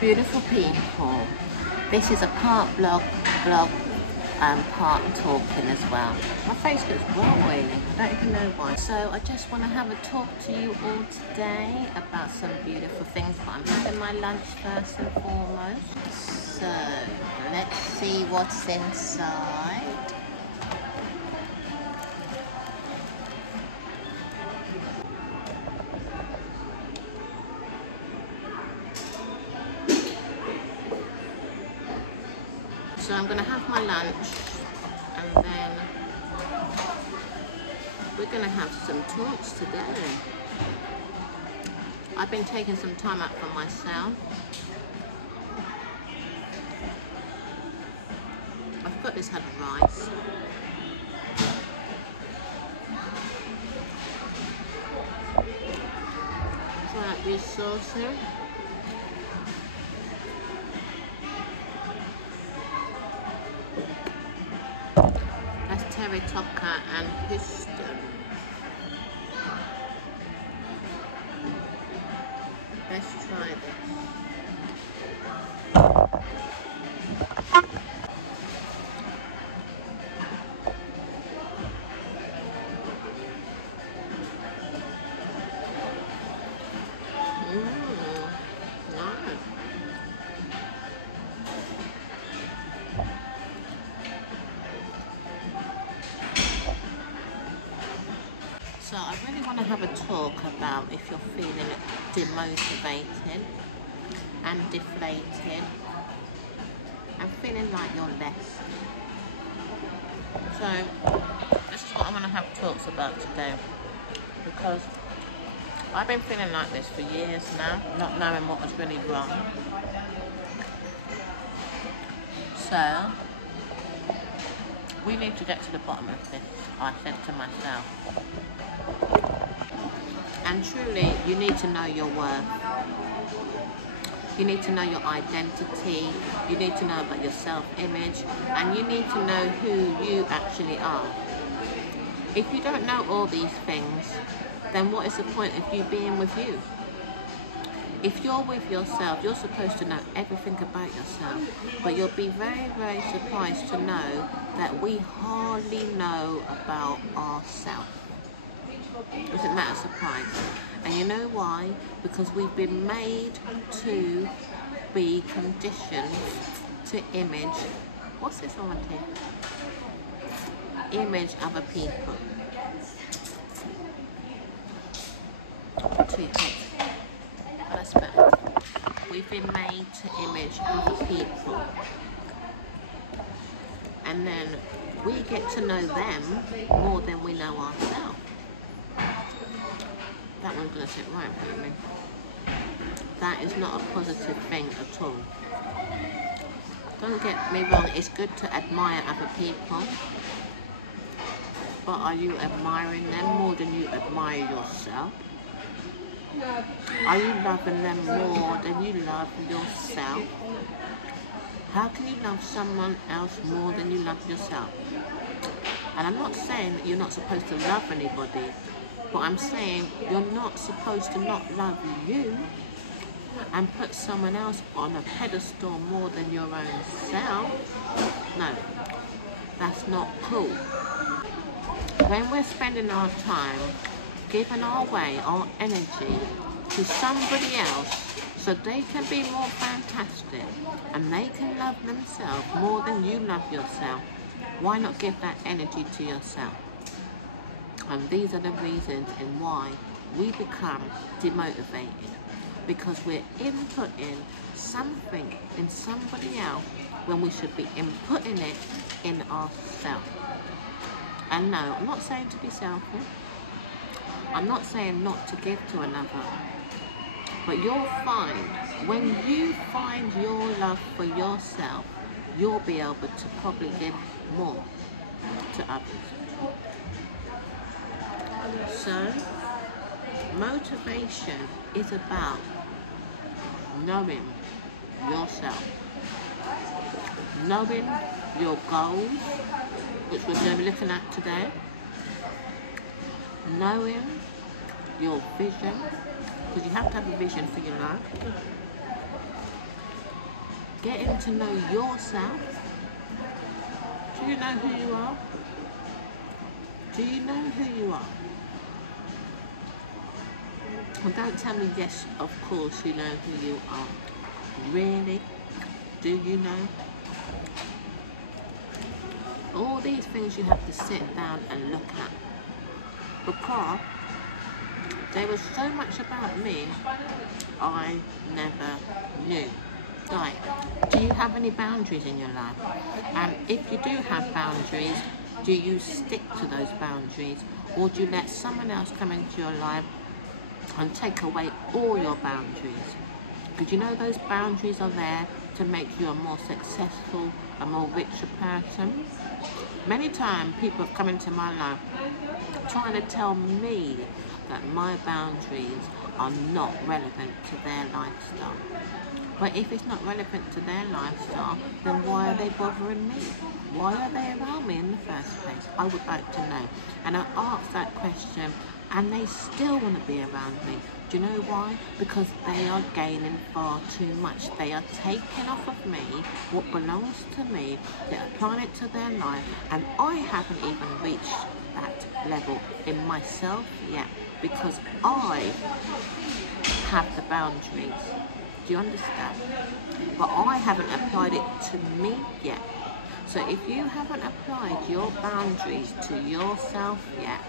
Beautiful people. This is a part blog, part talking as well. My face looks well oily, I don't even know why. So I just want to have a talk to you all today about some beautiful things, but I'm having my lunch first and foremost. So let's see what's inside. So I'm going to have my lunch and then we're going to have some talks today. I've been taking some time out for myself. I've got this head of rice. Try out this sauce here. That's teriyaki and pesto. Let's try this. Nice. So I really want to have a talk about if you're feeling demotivated and deflated and feeling like you're less. So this is what I'm going to have talks about today, because I've been feeling like this for years now, not knowing what was really wrong. So we need to get to the bottom of this, I said to myself. And truly, you need to know your worth. You need to know your identity. You need to know about your self-image. And you need to know who you actually are. If you don't know all these things, then what is the point of you being with you? If you're with yourself, you're supposed to know everything about yourself. But you'll be very, very surprised to know that we hardly know about ourselves. Isn't that a surprise? And you know why? Because we've been made to be conditioned to image. What's this on here? Image other people. That's better. We've been made to image other people. And then we get to know them more than we know ourselves. That one's going to sit right in front of me. That is not a positive thing at all. Don't get me wrong, it's good to admire other people. But are you admiring them more than you admire yourself? Are you loving them more than you love yourself? How can you love someone else more than you love yourself? And I'm not saying that you're not supposed to love anybody, but I'm saying you're not supposed to not love you and put someone else on a pedestal more than your own self. No, that's not cool. When we're spending our time giving away our energy to somebody else so they can be more fantastic and they can love themselves more than you love yourself, why not give that energy to yourself? And these are the reasons in why we become demotivated, because we're inputting something in somebody else when we should be inputting it in ourselves. And no, I'm not saying to be selfish. I'm not saying not to give to another. But you'll find, when you find your love for yourself, you'll be able to probably give more to others. So, motivation is about knowing yourself, knowing your goals, which we're going to be looking at today, knowing your vision, because you have to have a vision for your life, getting to know yourself. Do you know who you are? Do you know who you are? Well, don't tell me yes, of course you know who you are. Really? Do you know? All these things you have to sit down and look at. Because there was so much about me I never knew. Like, do you have any boundaries in your life? And if you do have boundaries, do you stick to those boundaries? Or do you let someone else come into your life and take away all your boundaries? Because you know those boundaries are there to make you a more successful, a more richer person. Many times people have come into my life trying to tell me that my boundaries are not relevant to their lifestyle. But if it's not relevant to their lifestyle, then why are they bothering me? Why are they around me in the first place? I would like to know. And I asked that question and they still want to be around me. Do you know why? Because they are gaining far too much. They are taking off of me what belongs to me, they're applying it to their life, and I haven't even reached that level in myself yet because I have the boundaries. Do you understand? But I haven't applied it to me yet. So if you haven't applied your boundaries to yourself yet,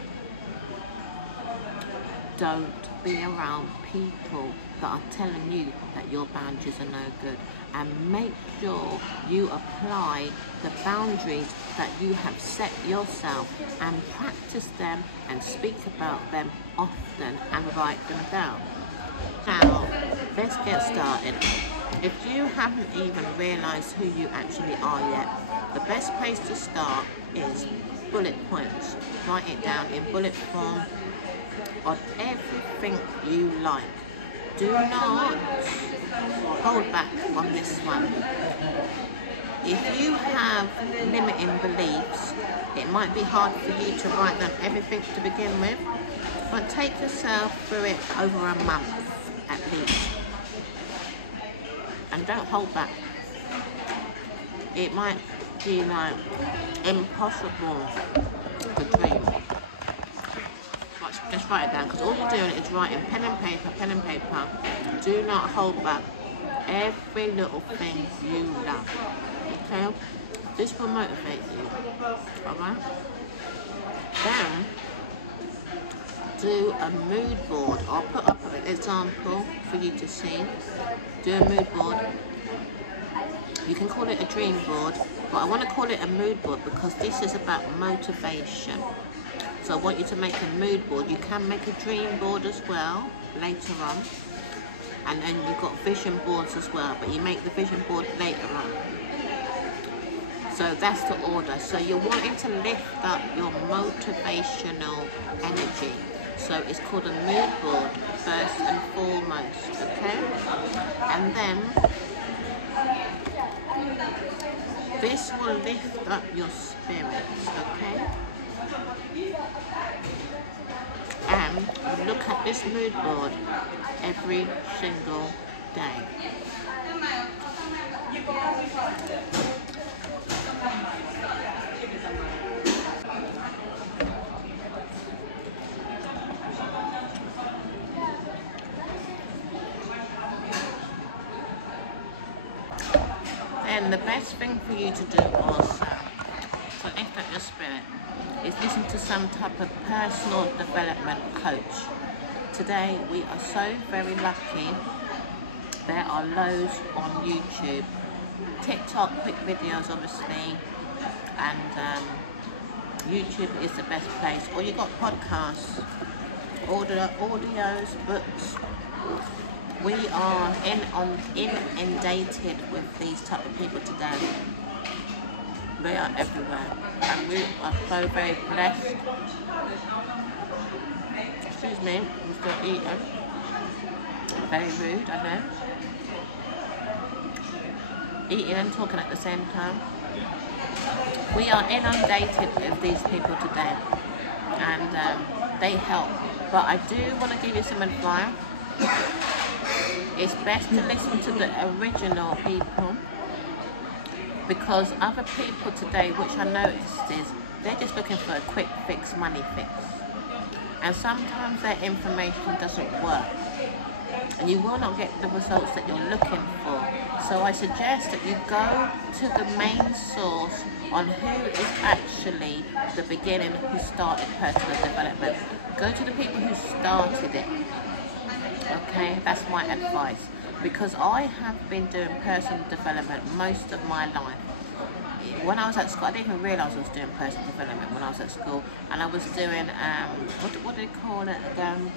don't be around people that are telling you that your boundaries are no good, and make sure you apply the boundaries that you have set yourself and practice them and speak about them often and write them down. Now, let's get started. If you haven't even realised who you actually are yet, the best place to start is bullet points. Write it down in bullet form on everything you like. Do not hold back on this one. If you have limiting beliefs, it might be hard for you to write down everything to begin with, but take yourself through it over a month at least. And don't hold back. It might be like impossible to dream. Just write it down, because all you're doing is writing pen and paper. Do not hold back every little thing you love. Okay? This will motivate you. Alright? Then do a mood board. I'll put up an example for you to see. Do a mood board. You can call it a dream board, but I want to call it a mood board because this is about motivation. So I want you to make a mood board. You can make a dream board as well later on. And then you've got vision boards as well, but you make the vision board later on. So that's the order. So you're wanting to lift up your motivational energy. So it's called a mood board first and foremost, okay? And then this will lift up your spirits, okay? And you look at this mood board every single day. And the best thing for you to do also to lift up your spirit is listen to some type of personal development coach. Today we are so very lucky. There are loads on YouTube, TikTok, quick videos obviously, and YouTube is the best place. Or you got podcasts, audios, books. We are inundated with these type of people today. They are everywhere, and we are so very blessed. Excuse me, I'm still eating. Very rude, I know. Eating and talking at the same time. We are inundated with these people today, and they help. But I do want to give you some advice. It's best to listen to the original people Because other people today, which I noticed, is they're just looking for a quick fix, money fix. And sometimes their information doesn't work. And you will not get the results that you're looking for. So I suggest that you go to the main source on who is actually the beginning, who started personal development. Go to the people who started it. Okay, that's my advice. Because I have been doing personal development most of my life. When I was at school, I didn't even realise I was doing personal development when I was at school. And I was doing, what do they call it again?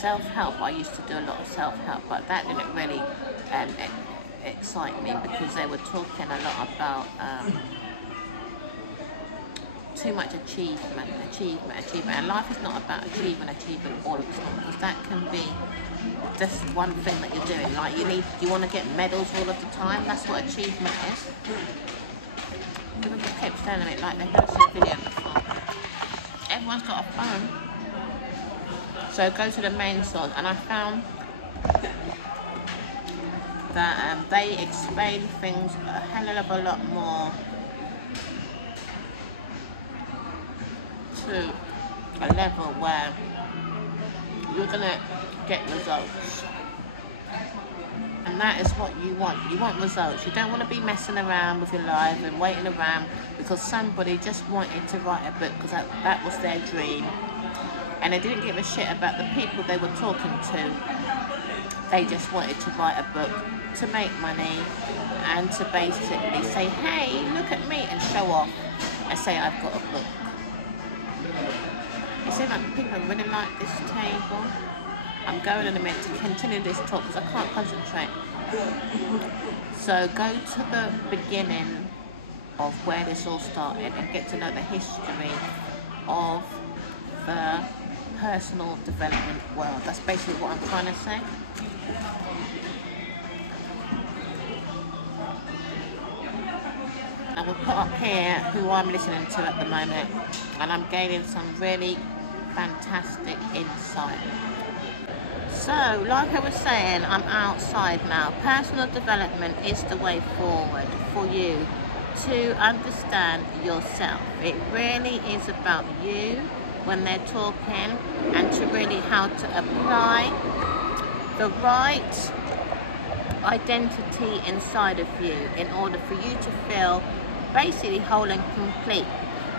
Self-help. I used to do a lot of self-help, but that didn't really excite me because they were talking a lot about too much achievement. And life is not about achieving all of the time, because that can be just one thing that you're doing. Like you want to get medals all of the time. That's what achievement is. People just keep saying it like they've never seen a video before. Everyone's got a phone. So go to the main source, and I found that they explain things a hell of a lot more to a level where you're gonna get results. And that is what you want. You want results. You don't want to be messing around with your life and waiting around because somebody just wanted to write a book because that was their dream. And they didn't give a shit about the people they were talking to. They just wanted to write a book to make money and to basically say, hey, look at me, and show off and say, I've got a book. You see, like, people really like this table. I'm going in a minute to continue this talk because I can't concentrate. So go to the beginning of where this all started and get to know the history of the personal development world. That's basically what I'm trying to say. I will put up here who I'm listening to at the moment, and I'm gaining some really fantastic insight. So, like I was saying, I'm outside now. Personal development is the way forward for you to understand yourself. It really is about you when they're talking, and to really how to apply the right identity inside of you in order for you to feel basically whole and complete.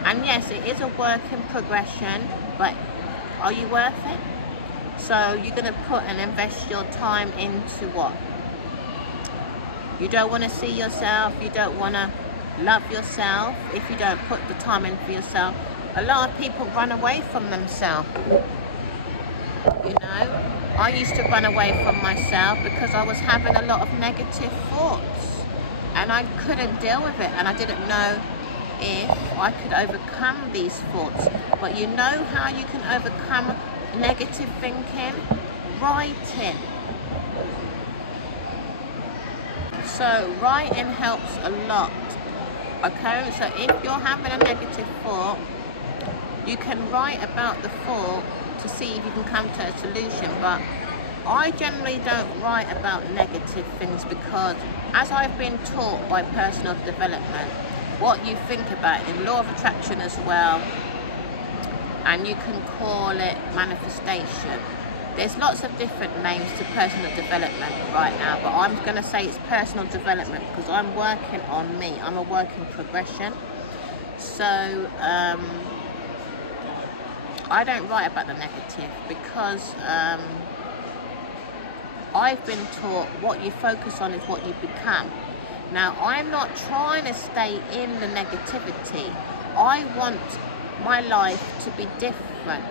And yes, it is a work in progression, but are you worth it? So you're going to put and invest your time into what? You don't want to see yourself, you don't want to love yourself if you don't put the time in for yourself. A lot of people run away from themselves. You know, I used to run away from myself because I was having a lot of negative thoughts and I couldn't deal with it, and I didn't know if I could overcome these thoughts. But you know how you can overcome negative thinking? Writing. So writing helps a lot. Okay, so if you're having a negative thought, you can write about the thought to see if you can come to a solution. But I generally don't write about negative things because, as I've been taught by personal development, what you think about in law of attraction as well, and you can call it manifestation. There's lots of different names to personal development right now, but I'm going to say it's personal development because I'm working on me. I'm a work in progression. So I don't write about the negative because I've been taught what you focus on is what you become. Now, I'm not trying to stay in the negativity. I want my life to be different.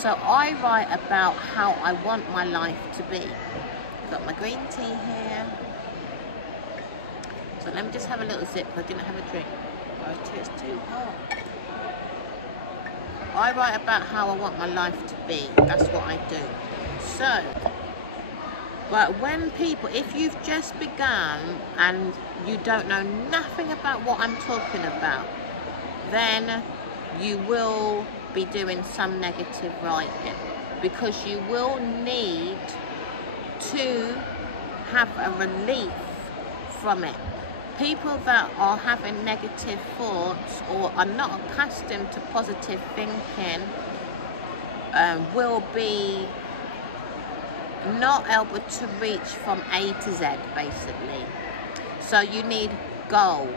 So I write about how I want my life to be. Got my green tea here. So let me just have a little sip. I didn't have a drink. It's too hot. I write about how I want my life to be. That's what I do. So, but when people, if you've just begun and you don't know nothing about what I'm talking about, then you will be doing some negative writing, because you will need to have a relief from it. People that are having negative thoughts or are not accustomed to positive thinking will be not able to reach from A to Z, basically. So you need goals.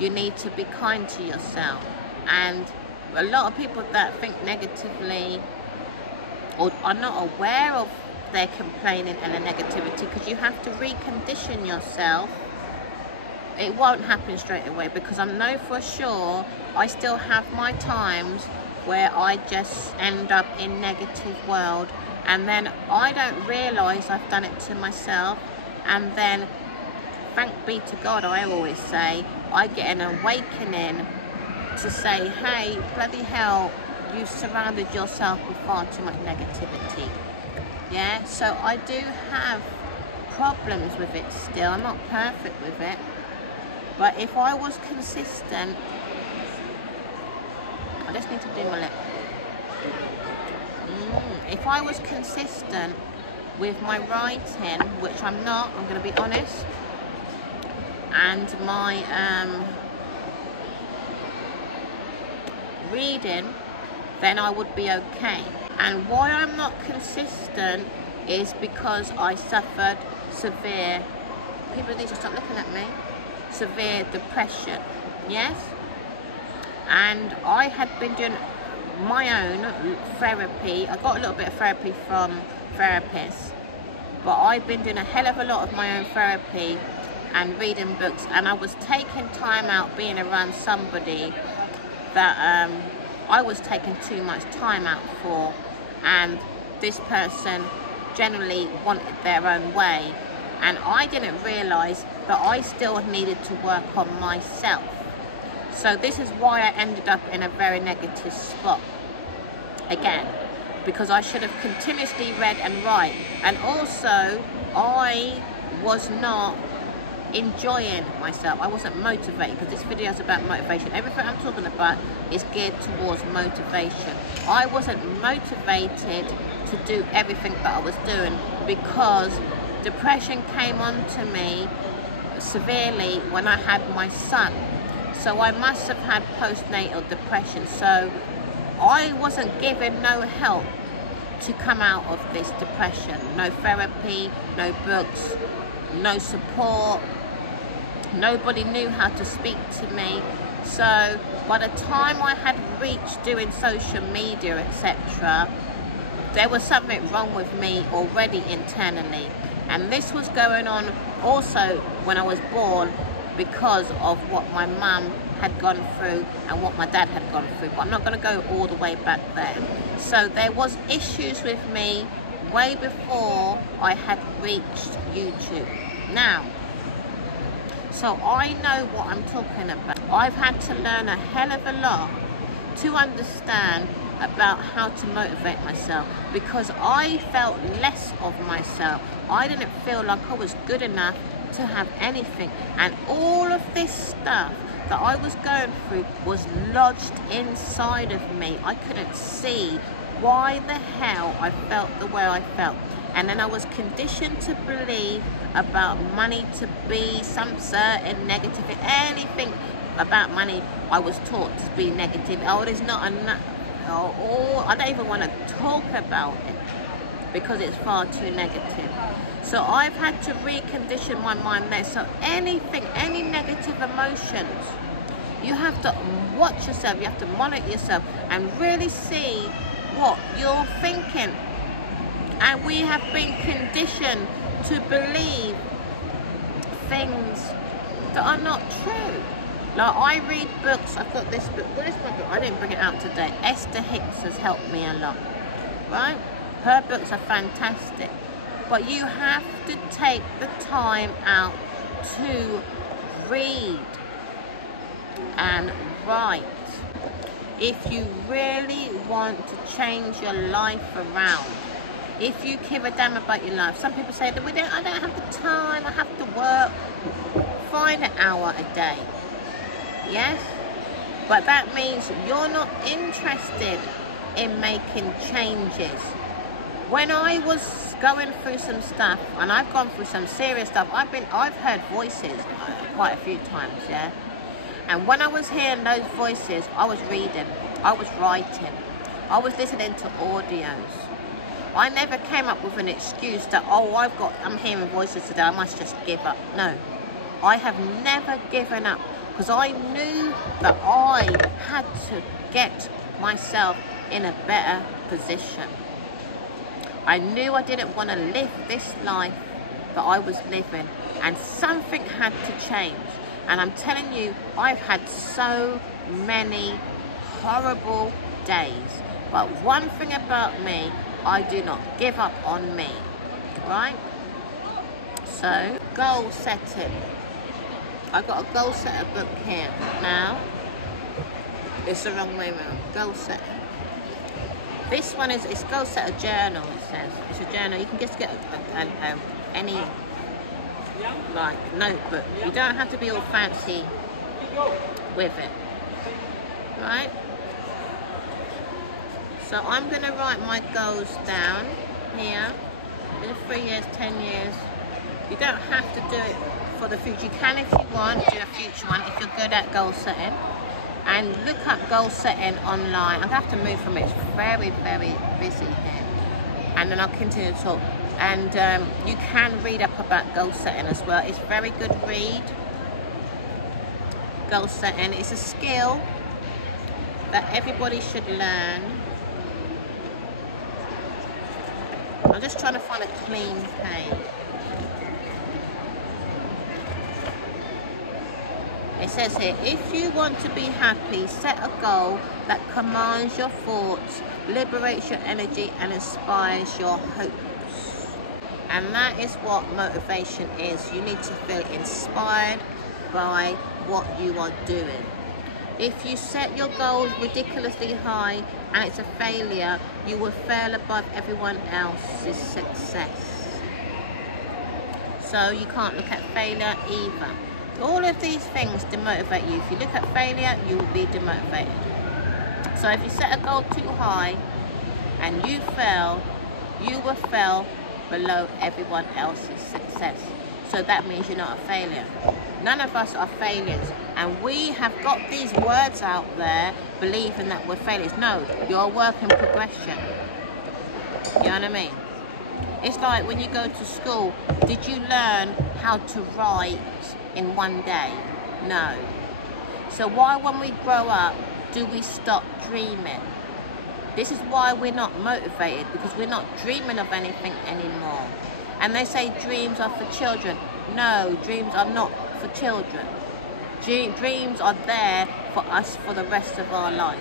You need to be kind to yourself. And a lot of people that think negatively or are not aware of their complaining and the negativity, because you have to recondition yourself. It won't happen straight away, because I know for sure I still have my times where I just end up in negative world, and then I don't realise I've done it to myself, and then thank be to God, I always say, I get an awakening to say, hey, bloody hell, you've surrounded yourself with far too much negativity. Yeah, so I do have problems with it still. I'm not perfect with it. But if I was consistent, I just need to do my lip. If I was consistent with my writing, which I'm not, I'm going to be honest, and my reading, then I would be okay. And why I'm not consistent is because I suffered severe, people need to stop looking at me, severe depression, yes? And I had been doing my own therapy. I got a little bit of therapy from therapists, but I've been doing a hell of a lot of my own therapy and reading books, and I was taking time out being around somebody that I was taking too much time out for, and this person generally wanted their own way, and I didn't realise that I still needed to work on myself. So this is why I ended up in a very negative spot again, because I should have continuously read and write. And also I was not enjoying myself. I wasn't motivated, because this video is about motivation. Everything I'm talking about is geared towards motivation. I wasn't motivated to do everything that I was doing, because depression came on to me severely when I had my son. So I must have had postnatal depression. So I wasn't given no help to come out of this depression. No therapy, no books, no support. Nobody knew how to speak to me. So by the time I had reached doing social media, etc., there was something wrong with me already internally. And this was going on also when I was born, because of what my mum had gone through and what my dad had gone through. But I'm not going to go all the way back there. So there was issues with me way before I had reached YouTube. Now, so I know what I'm talking about. I've had to learn a hell of a lot to understand about how to motivate myself, because I felt less of myself. I didn't feel like I was good enough to have anything, and all of this stuff that I was going through was lodged inside of me. I couldn't see why the hell I felt the way I felt. And then I was conditioned to believe about money to be some certain negative, anything about money I was taught to be negative. Oh, there's not enough. Oh, I don't even want to talk about it because it's far too negative. So I've had to recondition my mind there. So anything, any negative emotions, you have to watch yourself, you have to monitor yourself and really see what you're thinking. And we have been conditioned to believe things that are not true. Like, I read books. I've got this book. Where's my book? I didn't bring it out today. Esther Hicks has helped me a lot, right? Her books are fantastic. But you have to take the time out to read and write if you really want to change your life around. If you give a damn about your life. Some people say that I don't have the time, I have to work. Find an hour a day. Yes? But that means you're not interested in making changes. When I was going through some stuff, and I've gone through some serious stuff, I've heard voices quite a few times, yeah. And when I was hearing those voices, I was reading, I was writing, I was listening to audios. I never came up with an excuse that, oh, I'm hearing voices today, I must just give up. No, I have never given up, because I knew that I had to get myself in a better position. I knew I didn't want to live this life that I was living, and something had to change. And I'm telling you, I've had so many horrible days, but one thing about me, I do not give up on me, right? So, goal setting. I've got a goal setter book here. Now, it's the wrong way around. Goal setter. This one it's goal setter journal, it says. It's a journal. You can just get any like notebook. You don't have to be all fancy with it, right? So I'm going to write my goals down here in 3 years, 10 years. You don't have to do it for the future. You can, if you want, do a future one if you're good at goal setting. And look up goal setting online. I'm going to have to move from it. It's very, very busy here. And then I'll continue to talk. And you can read up about goal setting as well. It's very good read. Goal setting is a skill that everybody should learn. I'm just trying to find a clean page. It says here, if you want to be happy, set a goal that commands your thoughts, liberates your energy, and inspires your hopes. And that is what motivation is. You need to feel inspired by what you are doing. If you set your goals ridiculously high and it's a failure, you will fail above everyone else's success. So you can't look at failure either. All of these things demotivate you. If you look at failure, you will be demotivated. So if you set a goal too high and you fail, you will fail below everyone else's success. So that means you're not a failure. None of us are failures. And we have got these words out there believing that we're failures. No, you're a work in progression. You know what I mean? It's like when you go to school, did you learn how to write in one day? No. So why, when we grow up, do we stop dreaming? This is why we're not motivated, because we're not dreaming of anything anymore. And they say dreams are for children. No, dreams are not for children. Dreams are there for us for the rest of our life.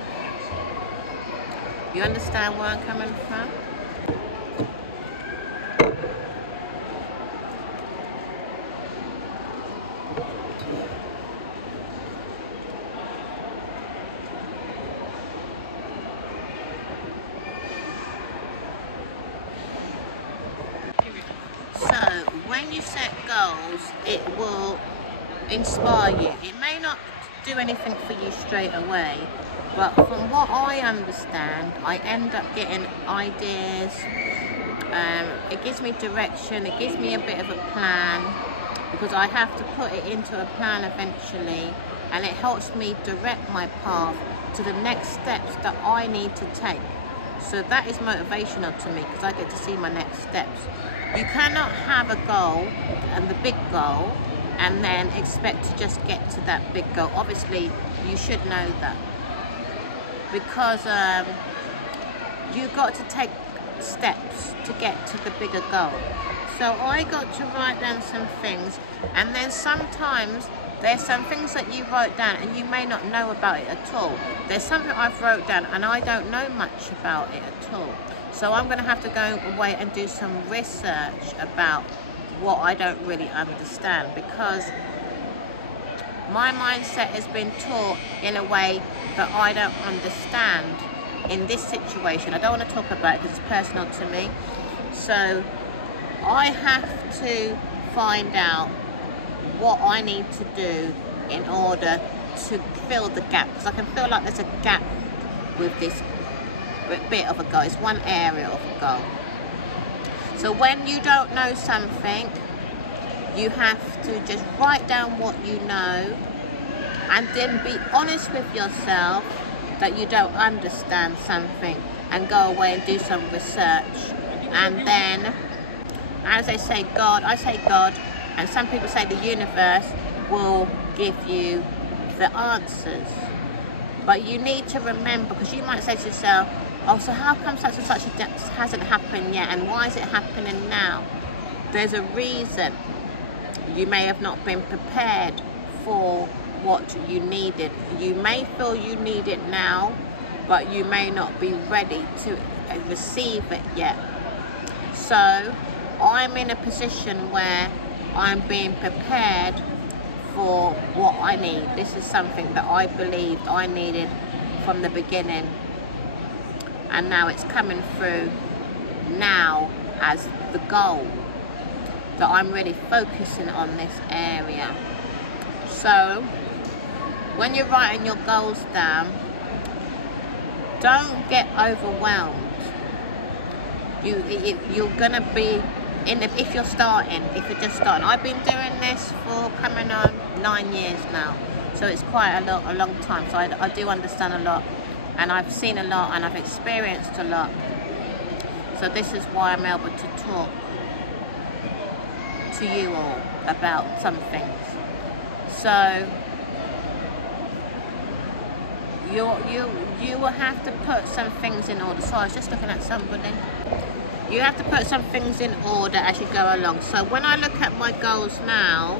You understand where I'm coming from? When you set goals, it will inspire you. It may not do anything for you straight away, but from what I understand, I end up getting ideas. It gives me direction, it gives me a bit of a plan, because I have to put it into a plan eventually, and it helps me direct my path to the next steps that I need to take. So that is motivational to me, because I get to see my next steps. You cannot have a goal, and the big goal, and then expect to just get to that big goal. Obviously, you should know that, because you've got to take steps to get to the bigger goal. So I got to write down some things, and then sometimes there's some things that you wrote down and you may not know about it at all. There's something I've wrote down and I don't know much about it at all. So I'm going to have to go away and do some research about what I don't really understand, because my mindset has been taught in a way that I don't understand in this situation. I don't want to talk about it because it's personal to me. So I have to find out what I need to do in order to fill the gap, because I can feel like there's a gap with this bit of a goal. It's one area of a goal. So when you don't know something, you have to just write down what you know and then be honest with yourself that you don't understand something, and go away and do some research. And then, as I say God, and some people say the universe will give you the answers. But you need to remember, because you might say to yourself, oh, so how come such and such hasn't happened yet, and why is it happening now? There's a reason. You may have not been prepared for what you needed. You may feel you need it now, but you may not be ready to receive it yet. So I'm in a position where I'm being prepared for what I need. This is something that I believed I needed from the beginning, and now it's coming through now as the goal, that I'm really focusing on this area. So when you're writing your goals down, don't get overwhelmed. You're gonna be if you're just starting. I've been doing this for coming on 9 years now, so it's quite a long time. So I do understand a lot, and I've seen a lot, and I've experienced a lot. So this is why I'm able to talk to you all about some things. So you will have to put some things in order. So I was just looking at somebody. You have to put some things in order as you go along. So when I look at my goals now,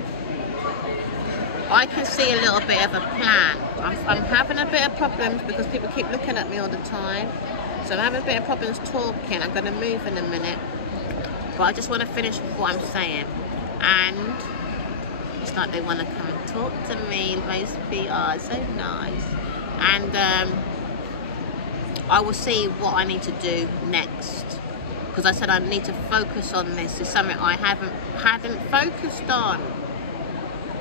I can see a little bit of a plan. I'm having a bit of problems because people keep looking at me all the time. So I'm having a bit of problems talking. I'm going to move in a minute. But I just want to finish what I'm saying. And it's like they want to come and talk to me. Most people are so nice. And I will see what I need to do next. Because I said I need to focus on this. It's something I hadn't focused on.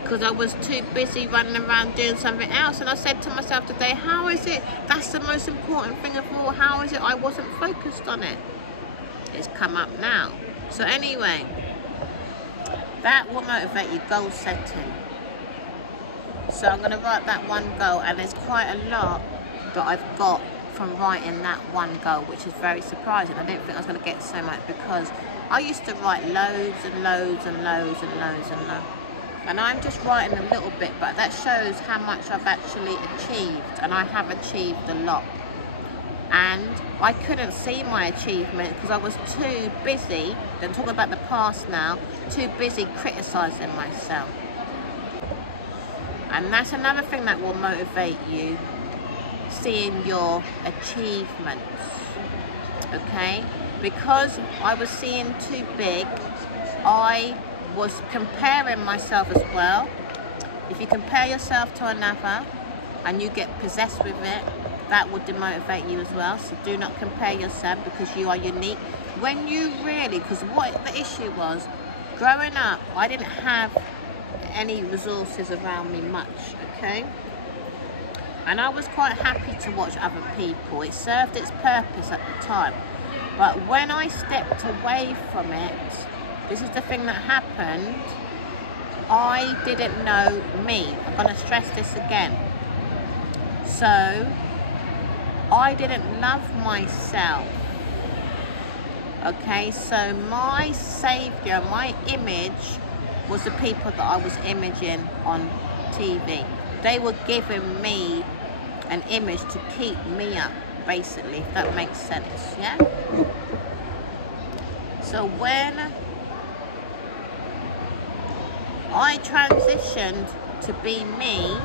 Because I was too busy running around doing something else. And I said to myself today, how is it? That's the most important thing of all. How is it I wasn't focused on it? It's come up now. So anyway, that will motivate you, goal setting. So I'm going to write that one goal, and there's quite a lot that I've got from writing that one goal, which is very surprising. I didn't think I was going to get so much, because I used to write loads and loads and loads and loads and loads. And I'm just writing a little bit, but that shows how much I've actually achieved, and I have achieved a lot. And I couldn't see my achievement because I was too busy, I'm talking about the past now, too busy criticising myself. And that's another thing that will motivate you, seeing your achievements, okay? Because I was seeing too big, I was comparing myself as well. If you compare yourself to another and you get possessed with it, that will demotivate you as well. So do not compare yourself, because you are unique. When you really, because what the issue was, growing up, I didn't have any resources around me much, okay? And I was quite happy to watch other people. It served its purpose at the time. But when I stepped away from it, this is the thing that happened, I didn't know me. I'm going to stress this again. So I didn't love myself. Okay, so my savior, my image was the people that I was imaging on TV. They were giving me an image to keep me up, basically, if that makes sense, yeah? So when I transitioned to be me,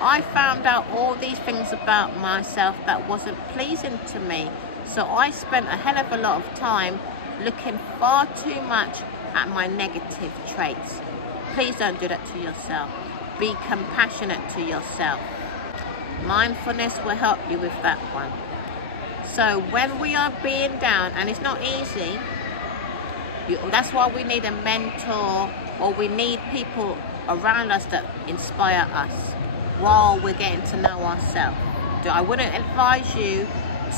I found out all these things about myself that wasn't pleasing to me. So I spent a hell of a lot of time looking far too much at my negative traits. Please don't do that to yourself. Be compassionate to yourself. Mindfulness will help you with that one. So when we are being down, and it's not easy, that's why we need a mentor, or we need people around us that inspire us while we're getting to know ourselves. I wouldn't advise you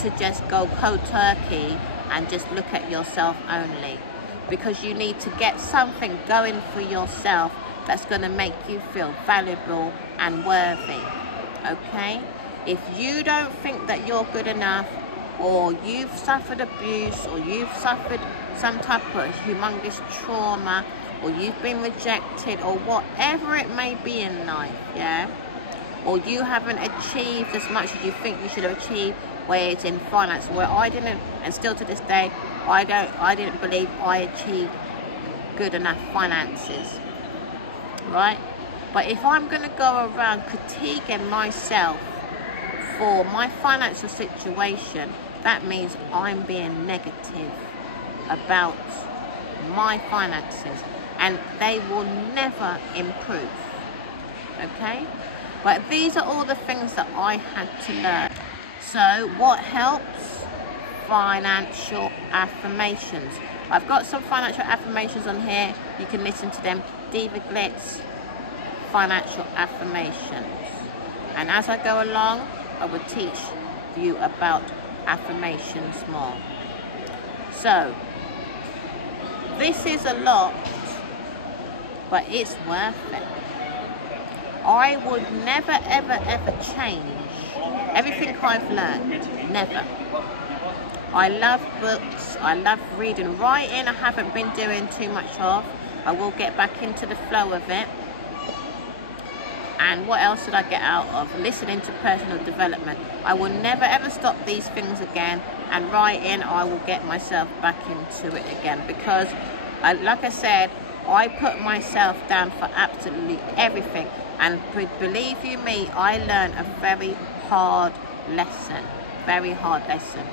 to just go cold turkey and just look at yourself only, because you need to get something going for yourself that's going to make you feel valuable and worthy. Okay? If you don't think that you're good enough, or you've suffered abuse, or you've suffered some type of humongous trauma, or you've been rejected, or whatever it may be in life, yeah, or you haven't achieved as much as you think you should have achieved, where it's in finance, where I didn't, and still to this day, I didn't believe I achieved good enough finances, right? But if I'm going to go around critiquing myself for my financial situation, that means I'm being negative about my finances, and they will never improve. Okay? But these are all the things that I had to learn. So what helps? Financial affirmations. I've got some financial affirmations on here. You can listen to them. Divaglitz financial affirmations. And as I go along, I will teach you about affirmations more. So this is a lot, but it's worth it. I would never ever change everything I've learned. Never. I love books, I love reading. Writing I haven't been doing too much of. I will get back into the flow of it. And what else did I get out of? Listening to personal development. I will never ever stop these things again. And writing, I will get myself back into it again. Because, like I said, I put myself down for absolutely everything. And believe you me, I learned a very hard lesson. Very hard lesson.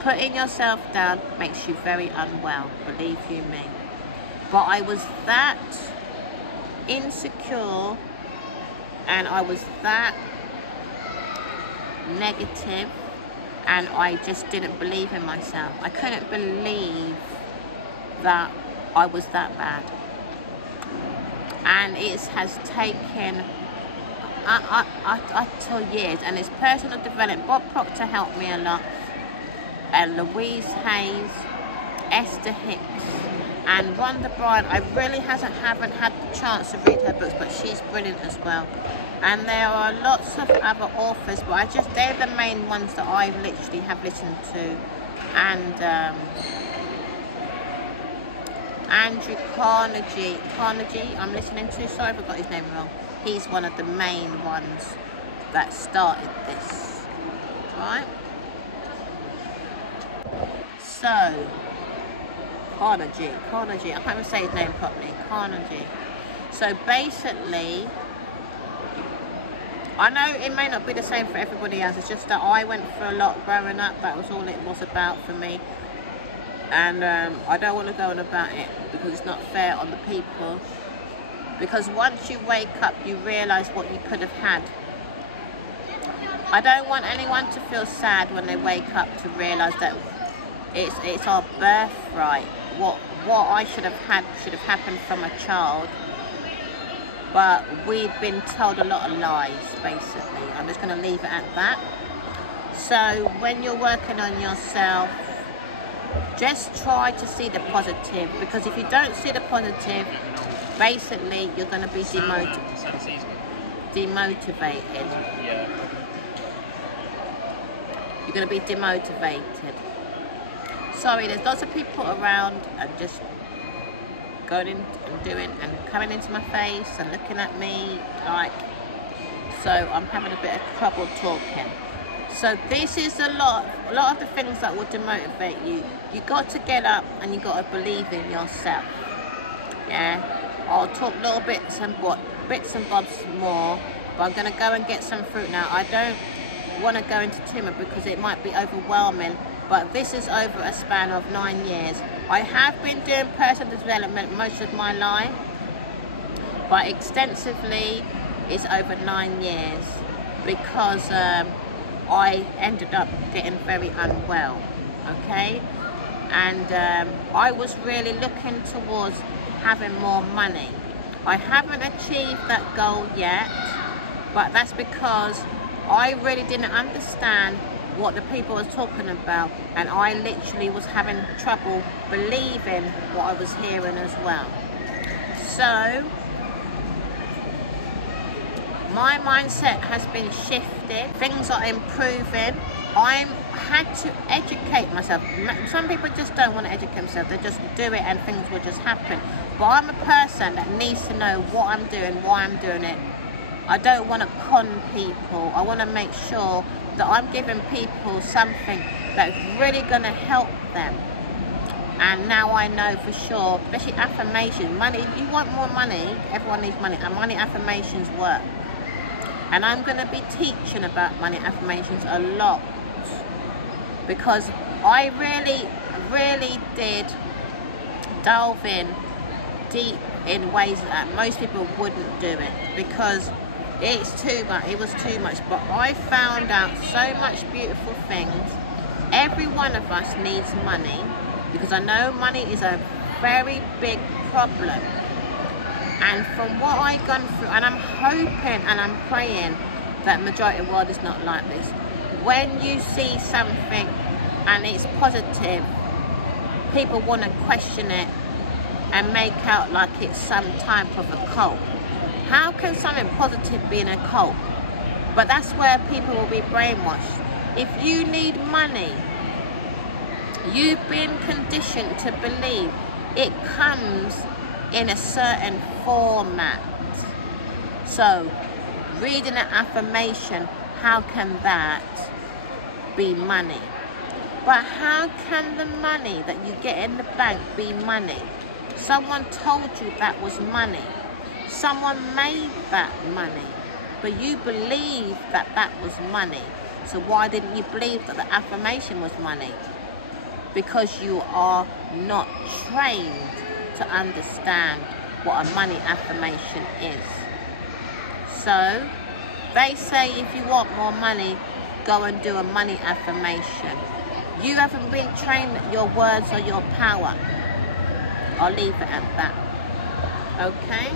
Putting yourself down makes you very unwell. Believe you me. But I was that insecure, and I was that negative, and I just didn't believe in myself. I couldn't believe that I was that bad. And it has taken till years, and it's personal development. Bob Proctor helped me a lot, and Louise Hayes, Esther Hicks, and Rhonda Bryan. I really haven't had the chance to read her books, but she's brilliant as well. And there are lots of other authors, but they're the main ones that I literally have listened to. And Andrew Carnegie, I'm listening to, sorry if I got his name wrong. He's one of the main ones that started this, right? So, Carnegie, I can't even say his name properly, Carnegie. So basically, I know it may not be the same for everybody else, it's just that I went through a lot growing up. That was all it was about for me. And I don't want to go on about it because it's not fair on the people. Because once you wake up, you realise what you could have had. I don't want anyone to feel sad when they wake up to realise that it's our birthright. What I should have had should have happened from a child. But we've been told a lot of lies, basically. I'm just going to leave it at that. So when you're working on yourself, just try to see the positive, because if you don't see the positive, basically you're going to be demotivated. You're going to be demotivated. Sorry, there's lots of people around and just going in and doing and coming into my face and looking at me like, so I'm having a bit of trouble talking. So this is a lot of the things that will demotivate you. You got to get up and you got to believe in yourself. Yeah, I'll talk little bits and bobs more, but I'm going to go and get some fruit now. I don't want to go into too much because it might be overwhelming, but this is over a span of 9 years. I have been doing personal development most of my life, but extensively it's over 9 years because I ended up getting very unwell, okay? And I was really looking towards having more money. I haven't achieved that goal yet, but that's because I really didn't understand what the people was talking about, and I literally was having trouble believing what I was hearing as well. So my mindset has been shifted, things are improving. I had to educate myself. Some people just don't want to educate themselves, they just do it and things will just happen. But I'm a person that needs to know what I'm doing, why I'm doing it. I don't want to con people. I want to make sure that I'm giving people something that's really going to help them. And now I know for sure, especially affirmation, money, if you want more money, everyone needs money, and money affirmations work. And I'm going to be teaching about money affirmations a lot, because I really did delve in deep in ways that most people wouldn't do it, because it's too much. It was too much. But I found out so much beautiful things. Every one of us needs money, because I know money is a very big problem. And from what I've gone through, and I'm hoping and I'm praying that majority of the world is not like this. When you see something and it's positive, people want to question it and make out like it's some type of a cult. How can something positive be in a cult? But that's where people will be brainwashed. If you need money, you've been conditioned to believe it comes in a certain format. So, reading an affirmation, how can that be money? But how can the money that you get in the bank be money? Someone told you that was money. Someone made that money. But you believe that that was money. So why didn't you believe that the affirmation was money? Because you are not trained to understand what a money affirmation is. So they say if you want more money, go and do a money affirmation. You haven't been trained that your words are your power. I'll leave it at that. Okay?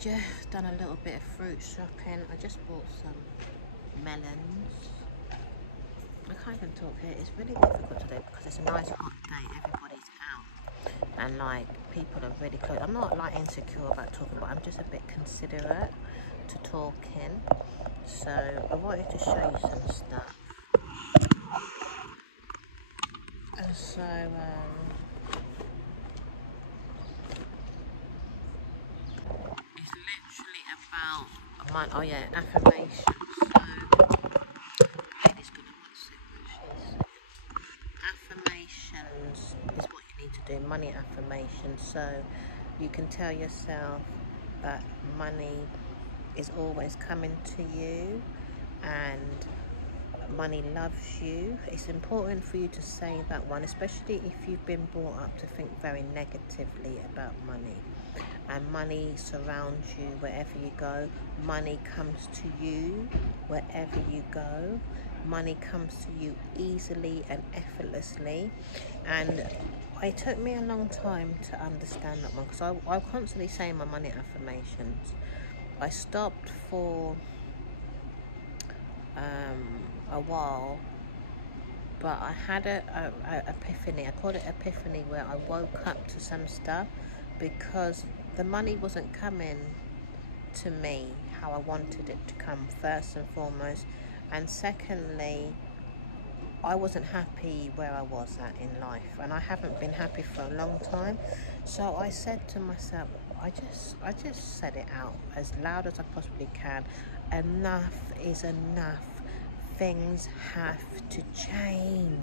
Just done a little bit of fruit shopping. I just bought some melons. I can't even talk here. It's really difficult today because it's a nice hot day. Everybody's out and like people are really close. I'm not like insecure about talking, but I'm just a bit considerate to talking. So I wanted to show you some stuff. And so about oh yeah, affirmations. Affirmations is what you need to do. Money affirmations. So you can tell yourself that money is always coming to you and money loves you. It's important for you to say that one, especially if you've been brought up to think very negatively about money. And money surrounds you wherever you go. Money comes to you wherever you go. Money comes to you easily and effortlessly. And it took me a long time to understand that one, because I constantly say my money affirmations. I stopped for a while, but I had a epiphany. I call it epiphany, where I woke up to some stuff, because the money wasn't coming to me how I wanted it to come, first and foremost. And secondly, I wasn't happy where I was at in life, and I haven't been happy for a long time. So I said to myself, I just said it out as loud as I possibly can. Enough is enough. Things have to change.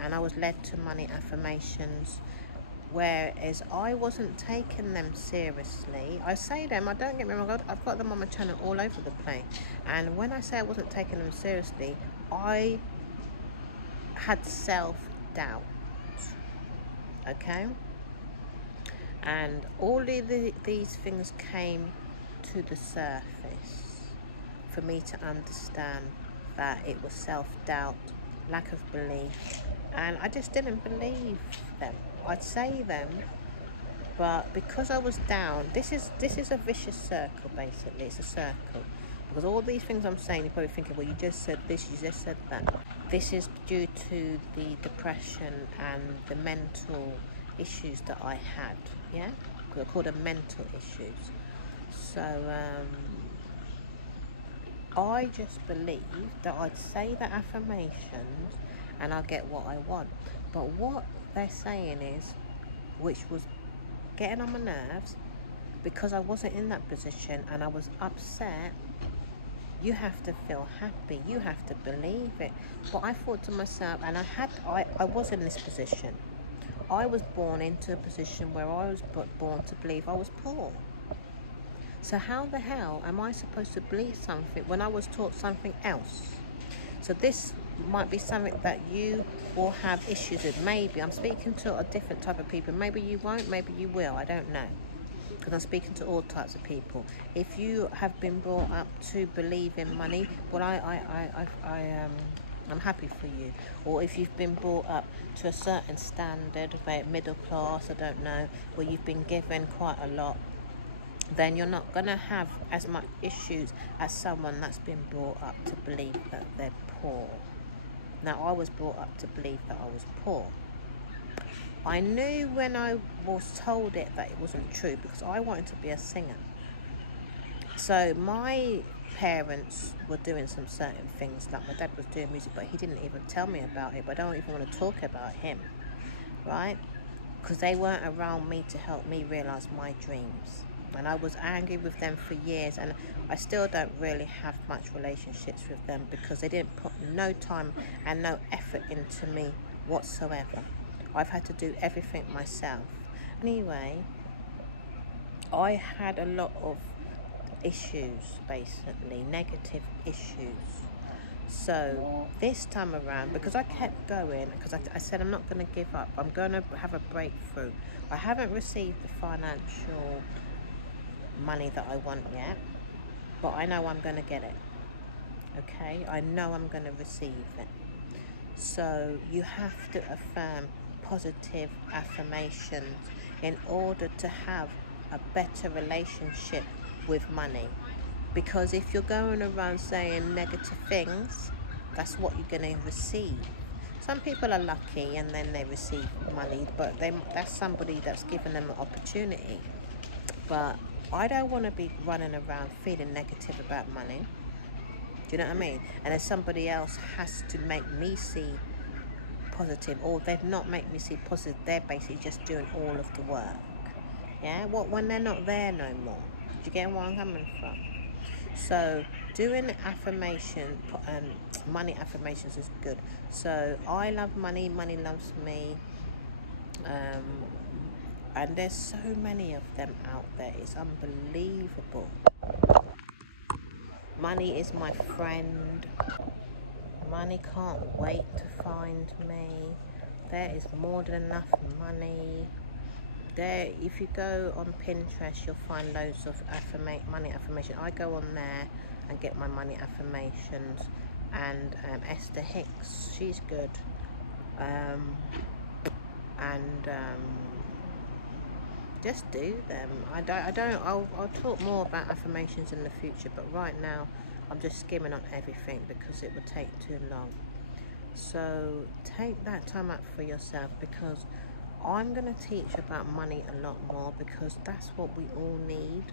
And I was led to money affirmations, Whereas I wasn't taking them seriously. I say them, I don't get me wrong, I've got them on my channel all over the place. And when I say I wasn't taking them seriously, I had self-doubt. Okay? And all of these things came to the surface for me to understand that it was self-doubt, lack of belief, and I just didn't believe them. I'd say them, but because I was down, this is a vicious circle. Basically, it's a circle, because all these things I'm saying, you're probably thinking, well, you just said this, you just said that. This is due to the depression and the mental issues that I had. Yeah, I call them mental issues. So I just believed that I'd say the affirmations and I'll get what I want. But what they're saying is, which was getting on my nerves, because I wasn't in that position and I was upset. You have to feel happy. You have to believe it. But I thought to myself, and I was in this position. I was born into a position where I was born to believe I was poor. So how the hell am I supposed to believe something when I was taught something else? So this might be something that you will have issues with. Maybe I'm speaking to a different type of people. Maybe you won't, maybe you will. I don't know. Because I'm speaking to all types of people. If you have been brought up to believe in money, well, I'm happy for you. Or if you've been brought up to a certain standard, middle class, I don't know, where you've been given quite a lot, then you're not going to have as much issues as someone that's been brought up to believe that they're poor. Now, I was brought up to believe that I was poor. I knew when I was told it that it wasn't true, because I wanted to be a singer. So my parents were doing some certain things, like my dad was doing music, but he didn't even tell me about it. But I don't even want to talk about him, right? Because they weren't around me to help me realise my dreams. And I was angry with them for years, and I still don't really have much relationships with them, because they didn't put no time and no effort into me whatsoever. I've had to do everything myself. Anyway, I had a lot of issues, basically, negative issues. So this time around, because I kept going, because I said I'm not going to give up, I'm going to have a breakthrough. I haven't received the financial money that I want yet, but I know I'm going to get it. Okay, I know I'm going to receive it. So you have to affirm positive affirmations in order to have a better relationship with money. Because if you're going around saying negative things, that's what you're going to receive. Some people are lucky and then they receive money, but that's somebody that's given them an opportunity. But I don't want to be running around feeling negative about money. Do you know what I mean? And then somebody else has to make me see positive, or they've not make me see positive. They're basically just doing all of the work. Yeah? What, when they're not there no more? Do you get where I'm coming from? So doing affirmation and money affirmations is good. So I love money. Money loves me. And there's so many of them out there. It's unbelievable. Money is my friend. Money can't wait to find me. There is more than enough money. There, if you go on Pinterest, you'll find loads of money affirmation. I go on there and get my money affirmations. And Esther Hicks, she's good. Just do them. I'll talk more about affirmations in the future, but right now I'm just skimming on everything because it would take too long. So take that time out for yourself, because I'm going to teach about money a lot more, because that's what we all need.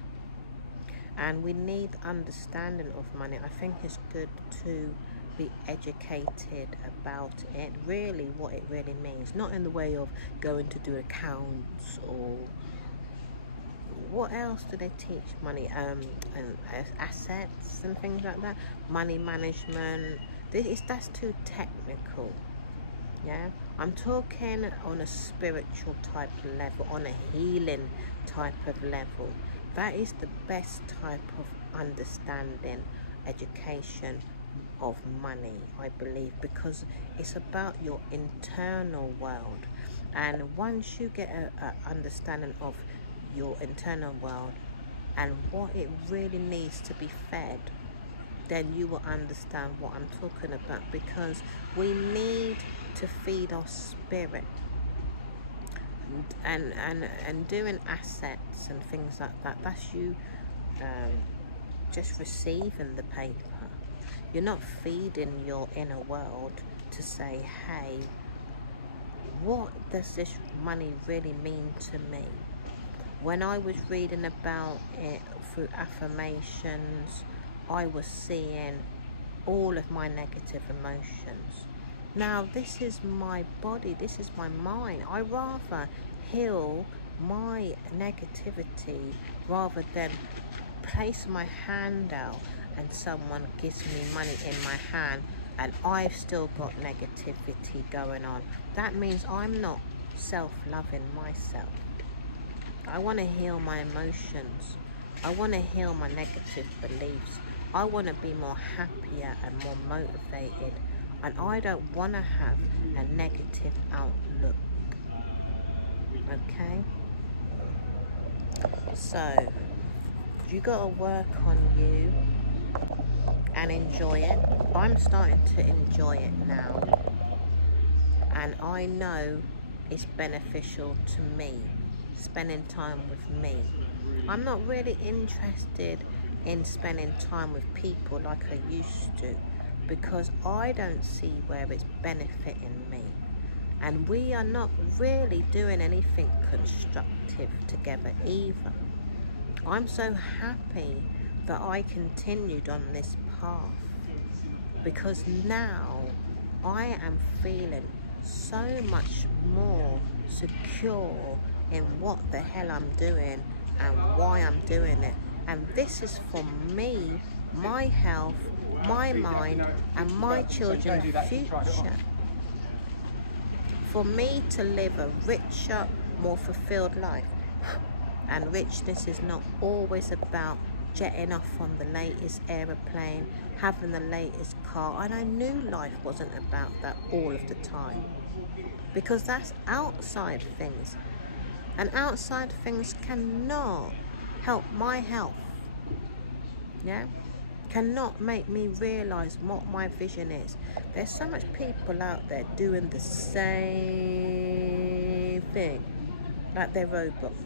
And we need understanding of money. I think it's good to be educated about it, really what it really means. Not in the way of going to do accounts or what else do they teach money, assets and things like that, money management. That's too technical. Yeah, I'm talking on a spiritual type of level, on a healing type of level. That is the best type of understanding, education of money, I believe, because it's about your internal world. And once you get a understanding of your internal world and what it really needs to be fed, then you will understand what I'm talking about, because we need to feed our spirit, and doing assets and things like that, that's you just receiving the paper. You're not feeding your inner world to say, hey, what does this money really mean to me? When I was reading about it through affirmations, I was seeing all of my negative emotions. Now, this is my body, this is my mind. I rather heal my negativity rather than place my hand out and someone gives me money in my hand and I've still got negativity going on. That means I'm not self-loving myself. I want to heal my emotions. I want to heal my negative beliefs. I want to be more happier and more motivated. And I don't want to have a negative outlook. Okay? So, you got to work on you and enjoy it. I'm starting to enjoy it now. And I know it's beneficial to me, spending time with me. I'm not really interested in spending time with people like I used to, because I don't see where it's benefiting me. And we are not really doing anything constructive together either. I'm so happy that I continued on this path, because now I am feeling so much more secure in what the hell I'm doing and why I'm doing it. And this is for me, my health, my mind, and my children's future. For me to live a richer, more fulfilled life. And richness is not always about jetting off on the latest aeroplane, having the latest car. And I knew life wasn't about that all of the time, because that's outside things. And outside things cannot help my health. Yeah? Cannot make me realize what my vision is. There's so much people out there doing the same thing, like they're robots.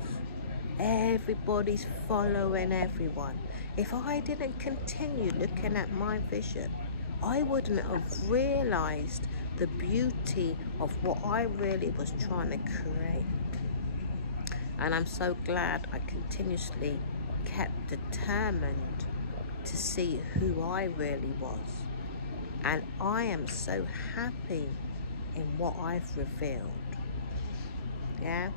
Everybody's following everyone. If I didn't continue looking at my vision, I wouldn't have realized the beauty of what I really was trying to create. And I'm so glad I continuously kept determined to see who I really was. And I am so happy in what I've revealed. Yeah?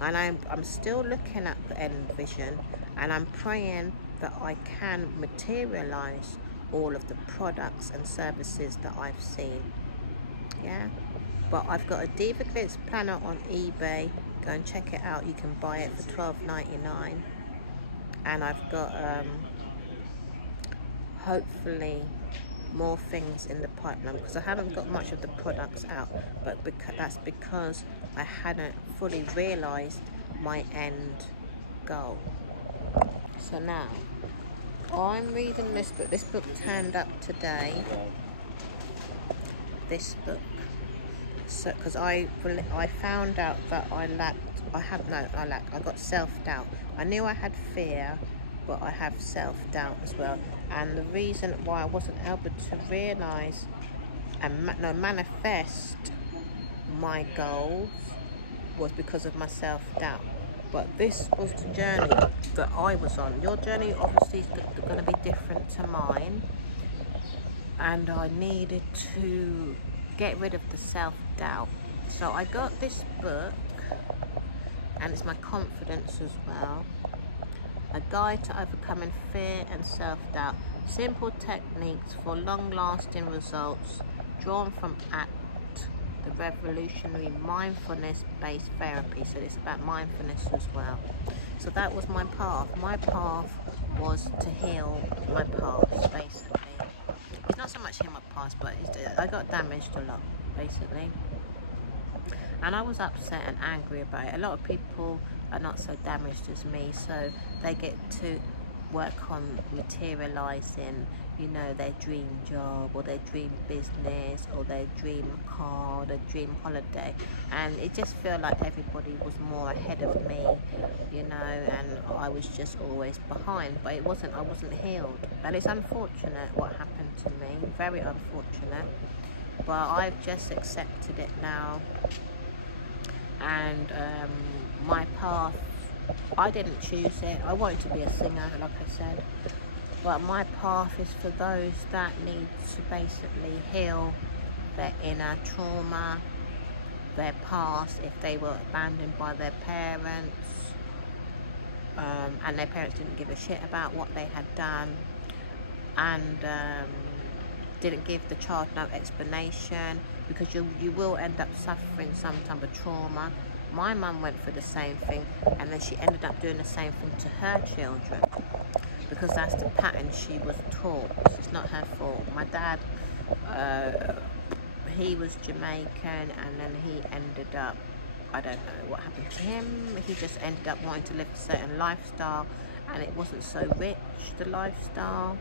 And I'm still looking at the end vision, and I'm praying that I can materialize all of the products and services that I've seen. Yeah? But I've got a Divaglitz planner on eBay. Go and check it out. You can buy it for $12.99. And I've got hopefully more things in the pipeline, because I haven't got much of the products out, but that's because I hadn't fully realized my end goal. So now I'm reading this book. This book turned up today. This book. So because I found out that I got self-doubt. I knew I had fear, but I have self-doubt as well. And the reason why I wasn't able to realize and manifest my goals was because of my self-doubt. But this was the journey that I was on. Your journey obviously is going to be different to mine, and I needed to get rid of the self-doubt. So I got this book, and it's my confidence as well. A Guide to Overcoming Fear and Self-Doubt. Simple techniques for long-lasting results, drawn from ACT, the revolutionary mindfulness-based therapy, so it's about mindfulness as well. So that was my path. My path was to heal my past, basically. It's not so much heal my past, but I got damaged a lot, basically. And I was upset and angry about it. A lot of people are not so damaged as me, so they get to work on materializing, you know, their dream job or their dream business or their dream car, their dream holiday, and it just felt like everybody was more ahead of me, you know, and I was just always behind. But it wasn't, I wasn't healed, and it's unfortunate what happened to me, very unfortunate, but I've just accepted it now. And my path, I didn't choose it. I wanted to be a singer, like I said, but my path is for those that need to basically heal their inner trauma, their past, if they were abandoned by their parents, and their parents didn't give a shit about what they had done, and didn't give the child no explanation, because you will end up suffering some type of trauma. My mum went through the same thing, and then she ended up doing the same thing to her children, because that's the pattern she was taught. It's not her fault. My dad, he was Jamaican, and then he ended up, I don't know what happened to him. He just ended up wanting to live a certain lifestyle, and it wasn't so rich, the lifestyle.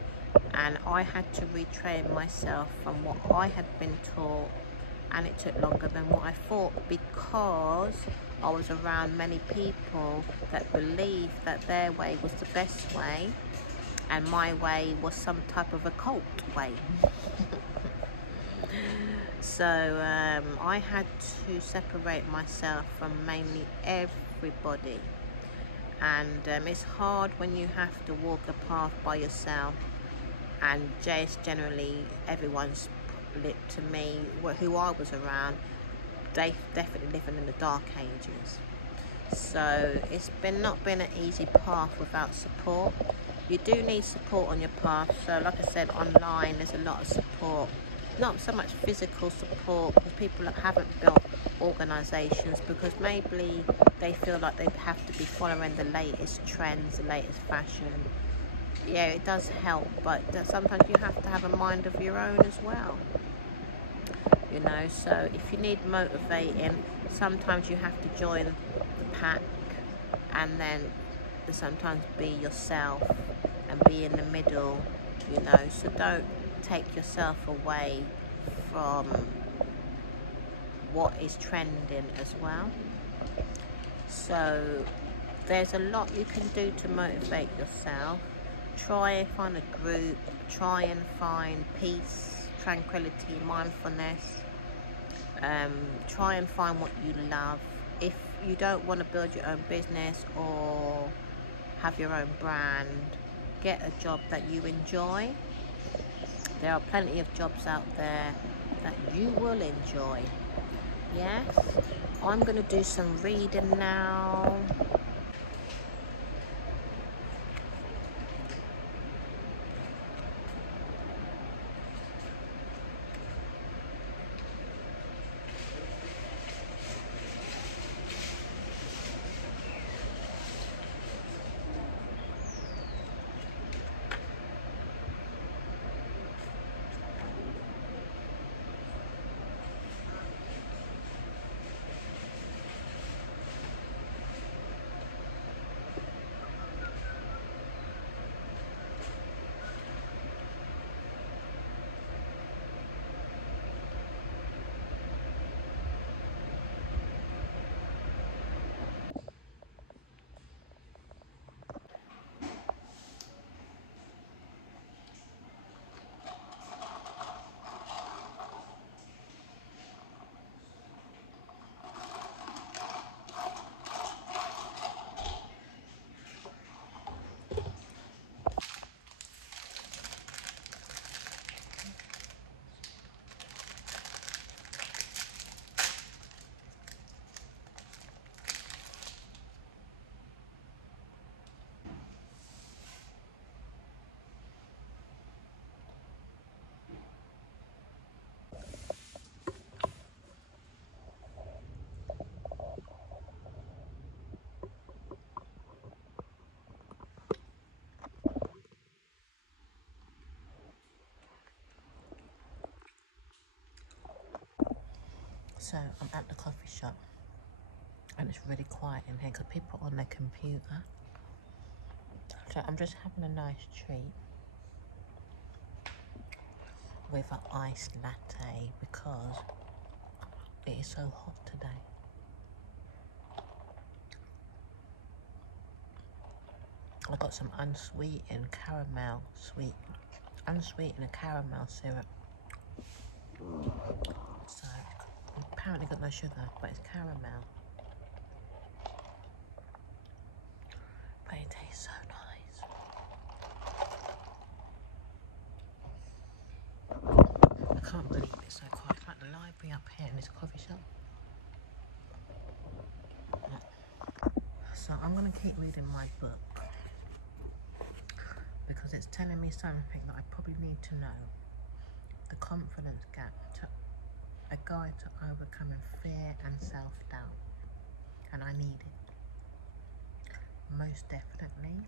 And I had to retrain myself from what I had been taught, and it took longer than what I thought, because I was around many people that believed that their way was the best way and my way was some type of occult way. So I had to separate myself from mainly everybody, and it's hard when you have to walk a path by yourself, and just generally everyone's to me who I was around, they definitely living in the dark ages. So it's not been an easy path without support. You do need support on your path. So like I said, online there's a lot of support, not so much physical support, because people haven't built organizations because maybe they feel like they have to be following the latest trends, the latest fashion. Yeah, it does help, but sometimes you have to have a mind of your own as well, you know. So if you need motivating, sometimes you have to join the pack, and then sometimes be yourself and be in the middle, you know. So don't take yourself away from what is trending as well. So there's a lot you can do to motivate yourself. Try and find a group, try and find peace, tranquility, mindfulness. Try and find what you love. If you don't want to build your own business or have your own brand, get a job that you enjoy. There are plenty of jobs out there that you will enjoy. Yes, I'm going to do some reading now. So I'm at the coffee shop and it's really quiet in here because people are on their computer. So I'm just having a nice treat with an iced latte because it is so hot today. I got some unsweetened caramel syrup. So apparently got no sugar, but it's caramel. But it tastes so nice. I can't believe it's so quiet. It's like the library up here and this coffee shop. So I'm going to keep reading my book because it's telling me something that I probably need to know. The Confidence Gap, a guide to overcoming fear and self-doubt. And I need it. Most definitely.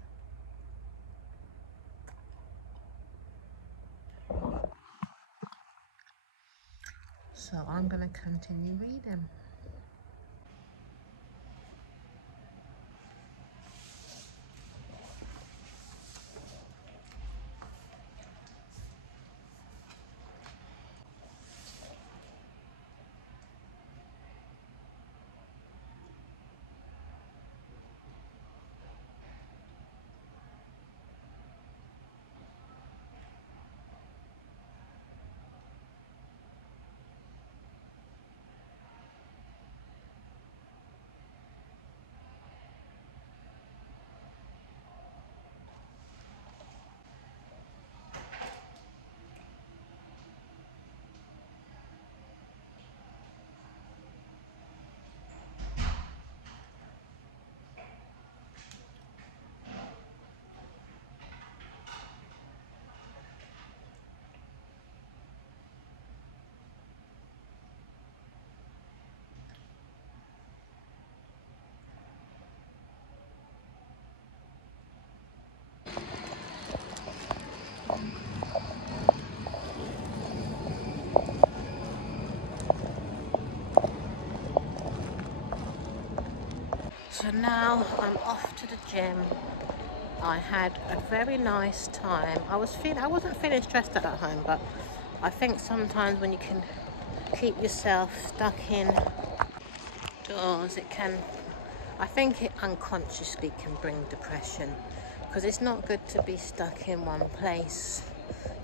So I'm going to continue reading. So now I'm off to the gym. I had a very nice time. I wasn't feeling stressed out at home, but I think sometimes when you can keep yourself stuck indoors, I think it unconsciously can bring depression because it's not good to be stuck in one place.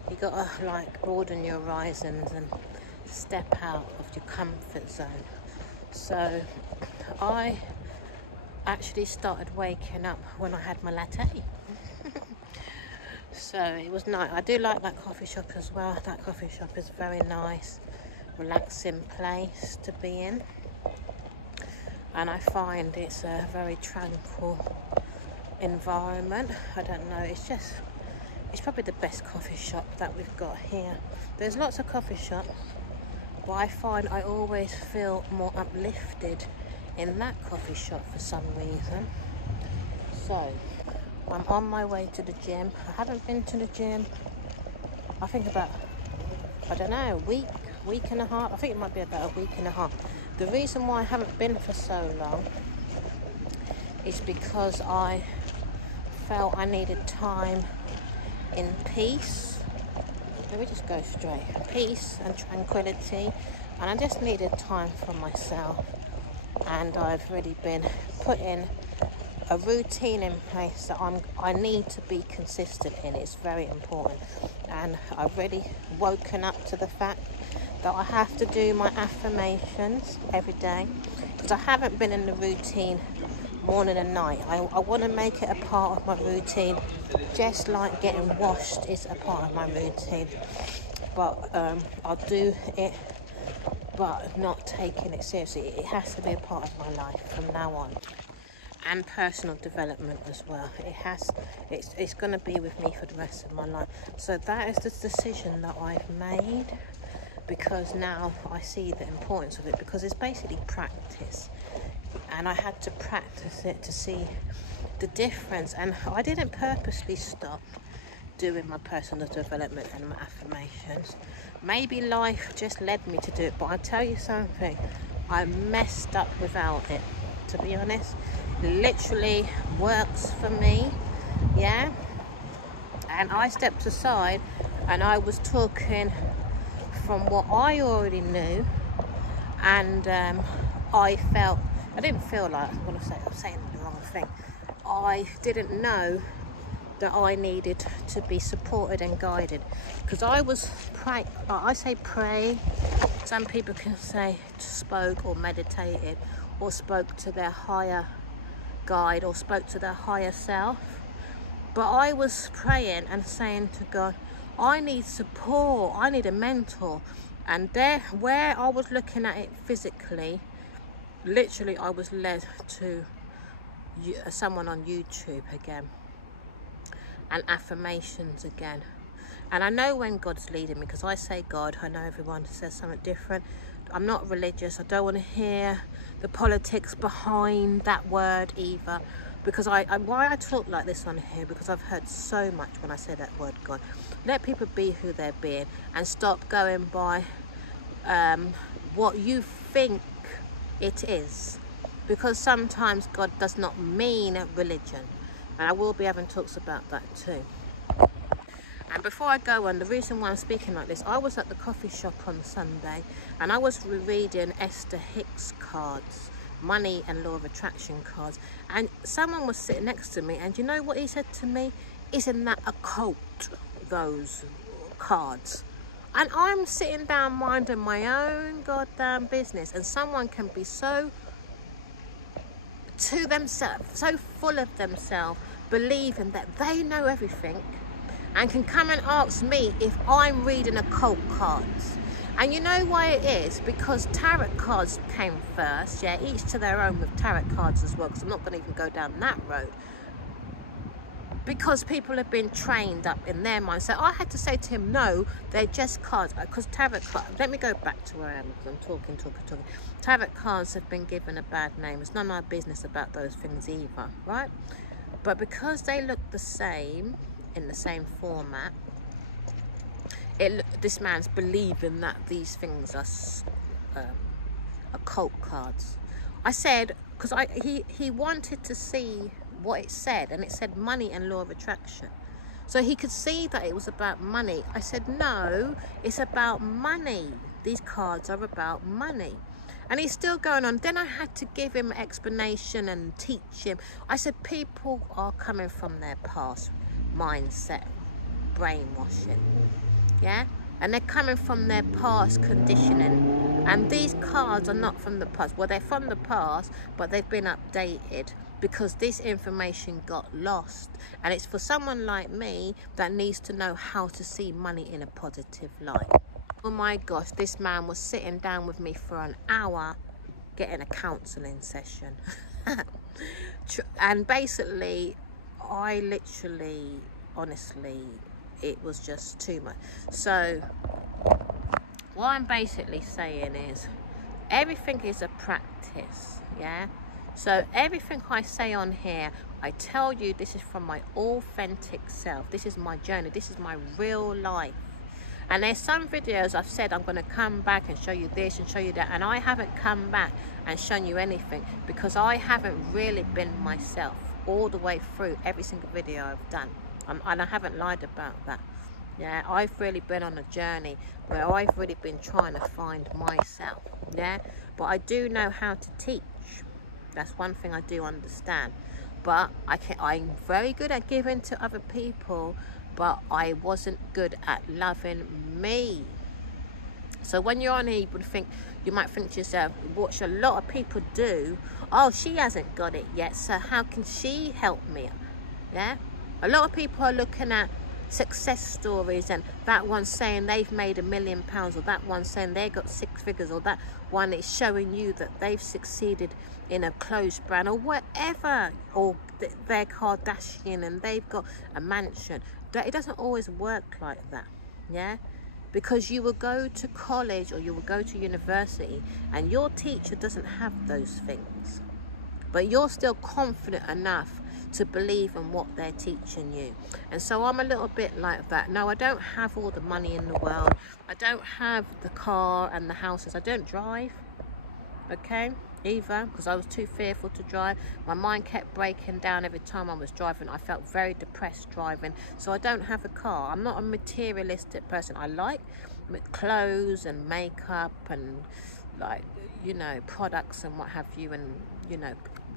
You gotta like broaden your horizons and step out of your comfort zone. So I actually started waking up when I had my latte. So it was nice. I do like that coffee shop as well. That coffee shop is a very nice, relaxing place to be in. And I find it's a very tranquil environment. I don't know, it's probably the best coffee shop that we've got here. There's lots of coffee shops, but I find I always feel more uplifted in that coffee shop for some reason. So I'm on my way to the gym. I haven't been to the gym, I think about, I don't know, a week and a half. I think it might be about a week and a half. The reason why I haven't been for so long is because I felt I needed time in peace. Let me just go straight. Peace and tranquility. And I just needed time for myself. And I've really been putting a routine in place that I need to be consistent in. It's very important. And I've really woken up to the fact that I have to do my affirmations every day because I haven't been in the routine morning and night. I want to make it a part of my routine, just like getting washed is a part of my routine. But I'll do it, but not taking it seriously. It has to be a part of my life from now on. And personal development as well. It's going to be with me for the rest of my life. So that is the decision that I've made, because now I see the importance of it, because it's basically practice. And I had to practice it to see the difference. And I didn't purposely stop doing my personal development and my affirmations. Maybe life just led me to do it, but I'll tell you something, I messed up without it, to be honest. It literally works for me, yeah? And I stepped aside and I was talking from what I already knew, and I didn't feel like, I'm saying the wrong thing. I didn't know that I needed to be supported and guided, because I was praying. Some people can say spoke or meditated or spoke to their higher guide or spoke to their higher self. But I was praying and saying to God, I need support, I need a mentor. And there, where I was looking at it physically, literally I was led to someone on YouTube again, and affirmations again. And I know when God's leading me, because I say God, I know everyone says something different. I'm not religious, I don't want to hear the politics behind that word either, because why I talk like this on here, because I've heard so much when I say that word God. Let people be who they're being and stop going by what you think it is, because sometimes God does not mean religion, and I will be having talks about that too. And before I go on, the reason why I'm speaking like this, I was at the coffee shop on Sunday and I was reading Esther Hicks cards, money and law of attraction cards, and someone was sitting next to me, and you know what he said to me? Isn't that a cult, those cards? And I'm sitting down minding my own goddamn business, and someone can be so to themselves, so full of themselves, believing that they know everything, and can come and ask me if I'm reading occult cards. And you know why it is? Because tarot cards came first, yeah, each to their own with tarot cards as well, because I'm not going to even go down that road. Because people have been trained up in their mind. So I had to say to him, no, they're just cards. Because tarot cards, let me go back to where I am, because I'm talking. Tarot cards have been given a bad name. It's none of our business about those things either, right? But because they look the same, in the same format, this man's believing that these things are occult cards. I said, because he wanted to see what it said, and it said money and law of attraction, so he could see that it was about money. I said, no, it's about money. These cards are about money. And he's still going on. Then I had to give him an explanation and teach him. I said, people are coming from their past mindset, brainwashing, yeah, and they're coming from their past conditioning, and these cards are not from the past. Well, they're from the past, but they've been updated because this information got lost, and it's for someone like me that needs to know how to see money in a positive light. Oh my gosh, this man was sitting down with me for an hour getting a counselling session. And basically, I literally, honestly, it was just too much. So what I'm basically saying is, everything is a practice, yeah? So everything I say on here, I tell you, this is from my authentic self. This is my journey. This is my real life. And there's some videos I've said I'm going to come back and show you this and show you that, and I haven't come back and shown you anything because I haven't really been myself all the way through every single video I've done. And I haven't lied about that. Yeah, I've really been on a journey where I've really been trying to find myself. Yeah, but I do know how to teach. That's one thing I do understand. But I'm very good at giving to other people, but I wasn't good at loving me. So when you're on here, you might think to yourself, which a lot of people do, oh, she hasn't got it yet, so how can she help me? Yeah, a lot of people are looking at success stories, and that one's saying they've made £1 million, or that one's saying they got 6 figures, or that one is showing you that they've succeeded in a clothes brand or whatever, or they're Kardashian and they've got a mansion. It doesn't always work like that, yeah? Because you will go to college or you will go to university and your teacher doesn't have those things, but you're still confident enough to believe in what they're teaching you. And so I'm a little bit like that. No, I don't have all the money in the world. I don't have the car and the houses. I don't drive, okay, either, because I was too fearful to drive. My mind kept breaking down every time I was driving. I felt very depressed driving. So I don't have a car. I'm not a materialistic person. I like clothes and makeup and, like, you know, products and what have you, and, you know,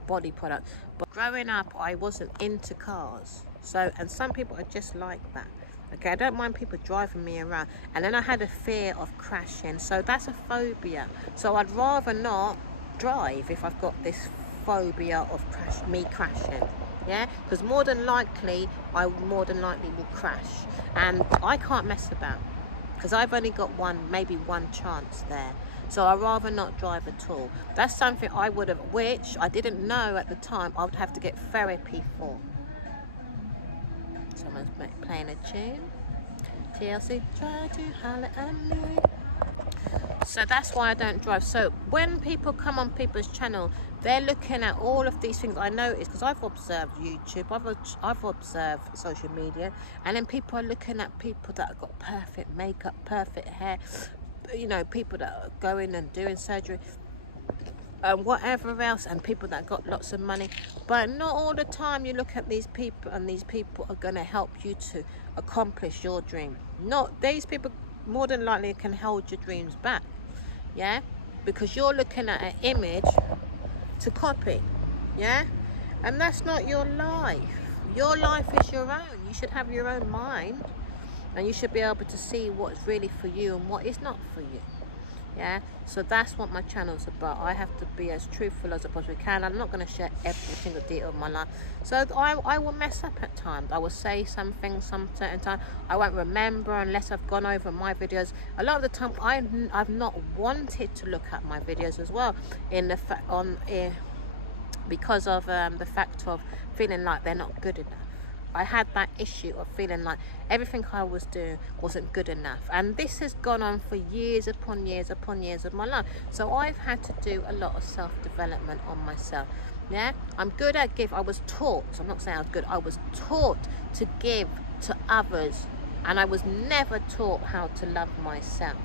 body products. But growing up, I wasn't into cars. So, and some people are just like that. Okay, I don't mind people driving me around. And then I had a fear of crashing. So that's a phobia. So I'd rather not drive if I've got this phobia of me crashing. Yeah, because more than likely will crash. And I can't mess about, because I've only got maybe one chance there. So I'd rather not drive at all. That's something I would have, which I didn't know at the time, I would have to get therapy for. Someone's playing a tune. TLC, try to holler at me. So that's why I don't drive. So when people come on people's channel, they're looking at all of these things. I noticed, because I've observed YouTube, I've observed social media, and then people are looking at people that have got perfect makeup, perfect hair, you know, people that are going and doing surgery and whatever else, and people that got lots of money. But not all the time you look at these people, and these people are going to help you to accomplish your dream. Not these people, more than likely can hold your dreams back. Yeah, because you're looking at an image to copy. Yeah, and that's not your life. Your life is your own. You should have your own mind, and you should be able to see what's really for you and what is not for you. Yeah, so that's what my channel's about. I have to be as truthful as I possibly can. I'm not going to share every single detail of my life. So I will mess up at times. I will say something some certain time. I won't remember unless I've gone over my videos. A lot of the time I've not wanted to look at my videos as well, because of the fact of feeling like they're not good enough. I had that issue of feeling like everything I was doing wasn't good enough, and this has gone on for years upon years upon years of my life. So I've had to do a lot of self-development on myself. Yeah, I'm good at give. I was taught, so I'm not saying I was good, I was taught to give to others, and I was never taught how to love myself,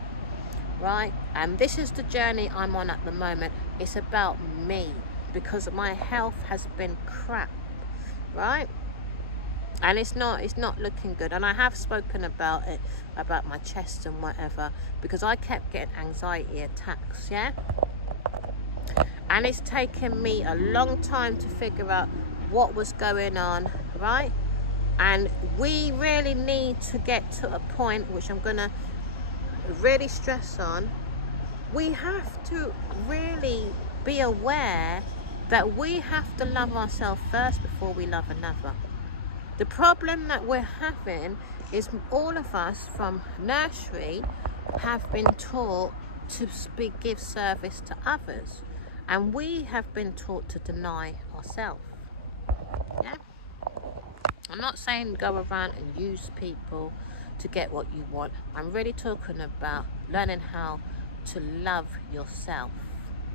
right? And this is the journey I'm on at the moment. It's about me, because my health has been crap, right? And it's not looking good. And I have spoken about it, about my chest and whatever, because I kept getting anxiety attacks. Yeah, and it's taken me a long time to figure out what was going on, right? And we really need to get to a point, which I'm gonna really stress on. We have to really be aware that we have to love ourselves first before we love another. The problem that we're having is all of us from nursery have been taught to give service to others, and we have been taught to deny ourselves. Yeah, I'm not saying go around and use people to get what you want. I'm really talking about learning how to love yourself.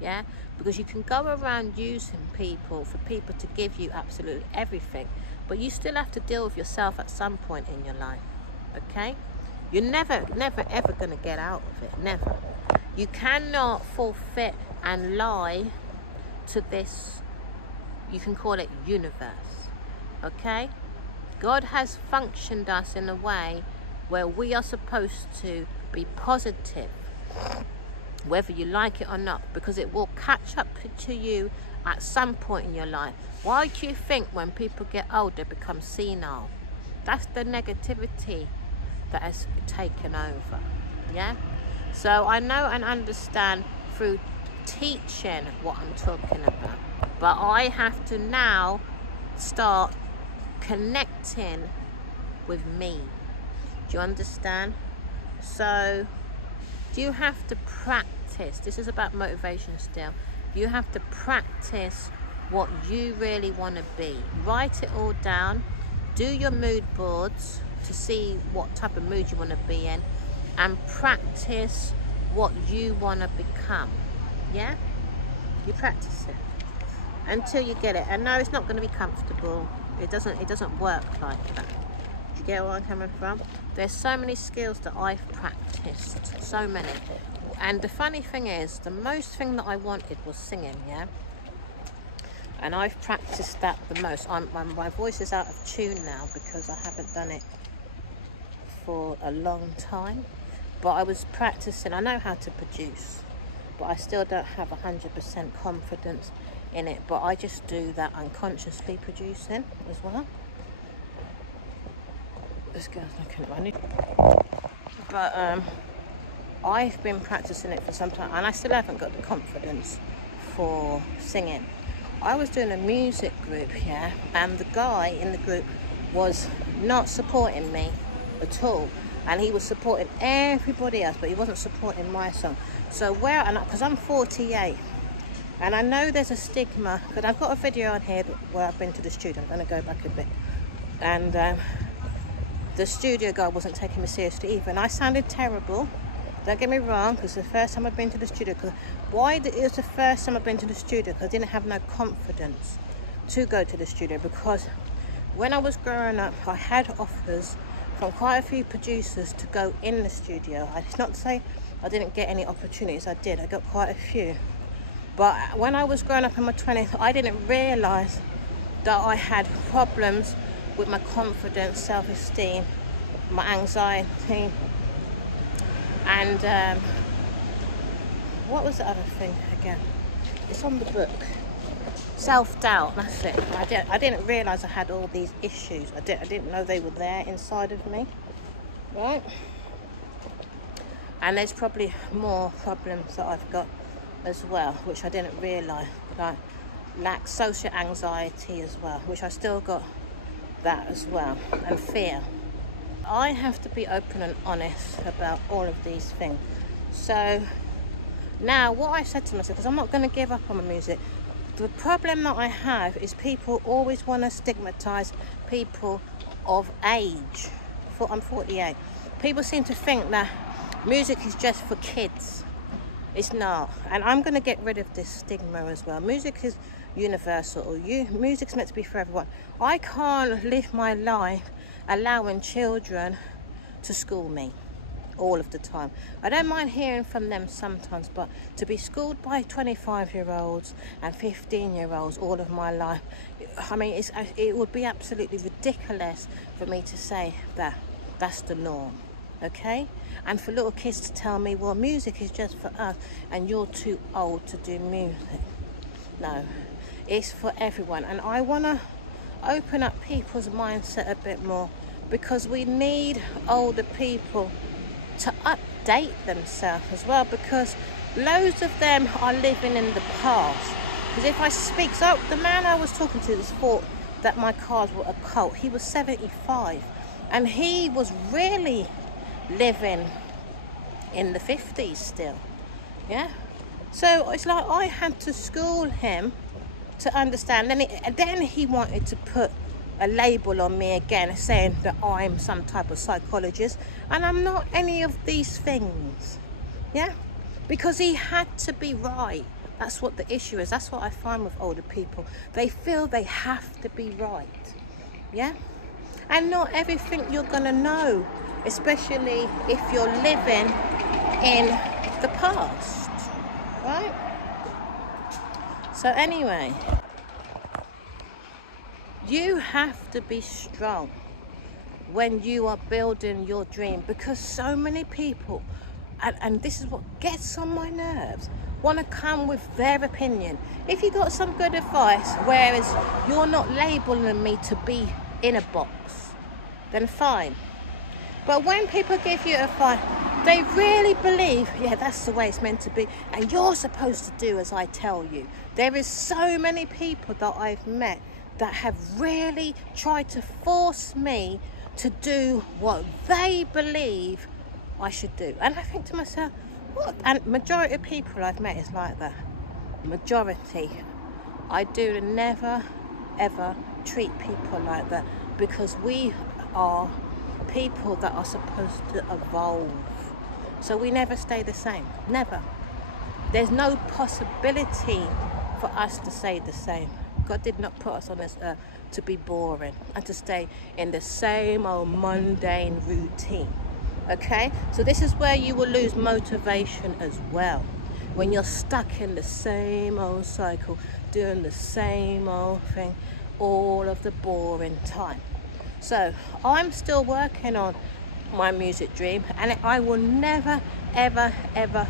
Yeah, because you can go around using people for people to give you absolutely everything, but you still have to deal with yourself at some point in your life. Okay, you're never ever going to get out of it. Never. You cannot forfeit and lie to this, you can call it universe. Okay, God has functioned us in a way where we are supposed to be positive, whether you like it or not, because it will catch up to you at some point in your life. Why do you think when people get old they become senile? That's the negativity that has taken over. Yeah, so I know and understand through teaching what I'm talking about, but I have to now start connecting with me. Do you understand? So you have to practice. This is about motivation still. You have to practice what you really want to be. Write it all down. Do your mood boards to see what type of mood you want to be in, and practice what you want to become. Yeah, you practice it, until you get it. And no, it's not going to be comfortable. It doesn't work like that. Do you get where I'm coming from? There's so many skills that I've practiced, so many. And the funny thing is, the most thing that I wanted was singing, yeah? And I've practiced that the most. My voice is out of tune now because I haven't done it for a long time. But I was practicing. I know how to produce, but I still don't have 100% confidence in it. But I just do that unconsciously producing as well. This girl's looking at me. But I've been practicing it for some time, and I still haven't got the confidence for singing. I was doing a music group here, and the guy in the group was not supporting me at all, and he was supporting everybody else, but he wasn't supporting my song. So because I'm 48, and I know there's a stigma, because I've got a video on here where I've been to the studio. I'm going to go back a bit, and the studio guy wasn't taking me seriously either, and I sounded terrible. Don't get me wrong, because it's the first time I've been to the studio. It was the first time I've been to the studio because I didn't have no confidence to go to the studio. Because when I was growing up, I had offers from quite a few producers to go in the studio. It's not to say I didn't get any opportunities. I did. I got quite a few. But when I was growing up in my 20s, I didn't realise that I had problems with my confidence, self-esteem, my anxiety, and what was the other thing again? It's on the book. Self-doubt, that's it. I didn't realise I had all these issues. I didn't know they were there inside of me, right? And there's probably more problems that I've got as well, which I didn't realise, like social anxiety as well, which I still got that as well, and fear. I have to be open and honest about all of these things. So now what I said to myself, because I'm not going to give up on my music, the problem that I have is people always want to stigmatise people of age. I'm 48. People seem to think that music is just for kids. It's not. And I'm going to get rid of this stigma as well. Music is universal. Music's meant to be for everyone. I can't live my life allowing children to school me all of the time. I don't mind hearing from them sometimes, but to be schooled by 25-year-olds and 15-year-olds all of my life, I mean, it would be absolutely ridiculous for me to say that that's the norm, okay? And for little kids to tell me, well, music is just for us and you're too old to do music. No, it's for everyone. And I want to open up people's mindset a bit more, because we need older people to update themselves as well, because loads of them are living in the past. Because if I speak, so the man I was talking to thought that my cars were a cult. He was 75 and he was really living in the 50s still, yeah. So it's like I had to school him to understand. Then he wanted to put a label on me again, saying that I'm some type of psychologist, and I'm not any of these things, yeah, because he had to be right. That's what the issue is. That's what I find with older people. They feel they have to be right, yeah, and not everything you're gonna know, especially if you're living in the past, right? So anyway, you have to be strong when you are building your dream, because so many people, and this is what gets on my nerves, want to come with their opinion. If you got some good advice, whereas you're not labeling me to be in a box, then fine. But when people give you advice, they really believe, yeah, that's the way it's meant to be, and you're supposed to do as I tell you. There is so many people that I've met that have really tried to force me to do what they believe I should do. And I think to myself, what? And majority of people I've met is like that. Majority. I do never, ever treat people like that, because we are people that are supposed to evolve. So we never stay the same. Never. There's no possibility for us to say the same. God did not put us on this earth to be boring and to stay in the same old mundane routine. Okay, so this is where you will lose motivation as well, when you're stuck in the same old cycle, doing the same old thing all of the boring time. So I'm still working on my music dream, and I will never ever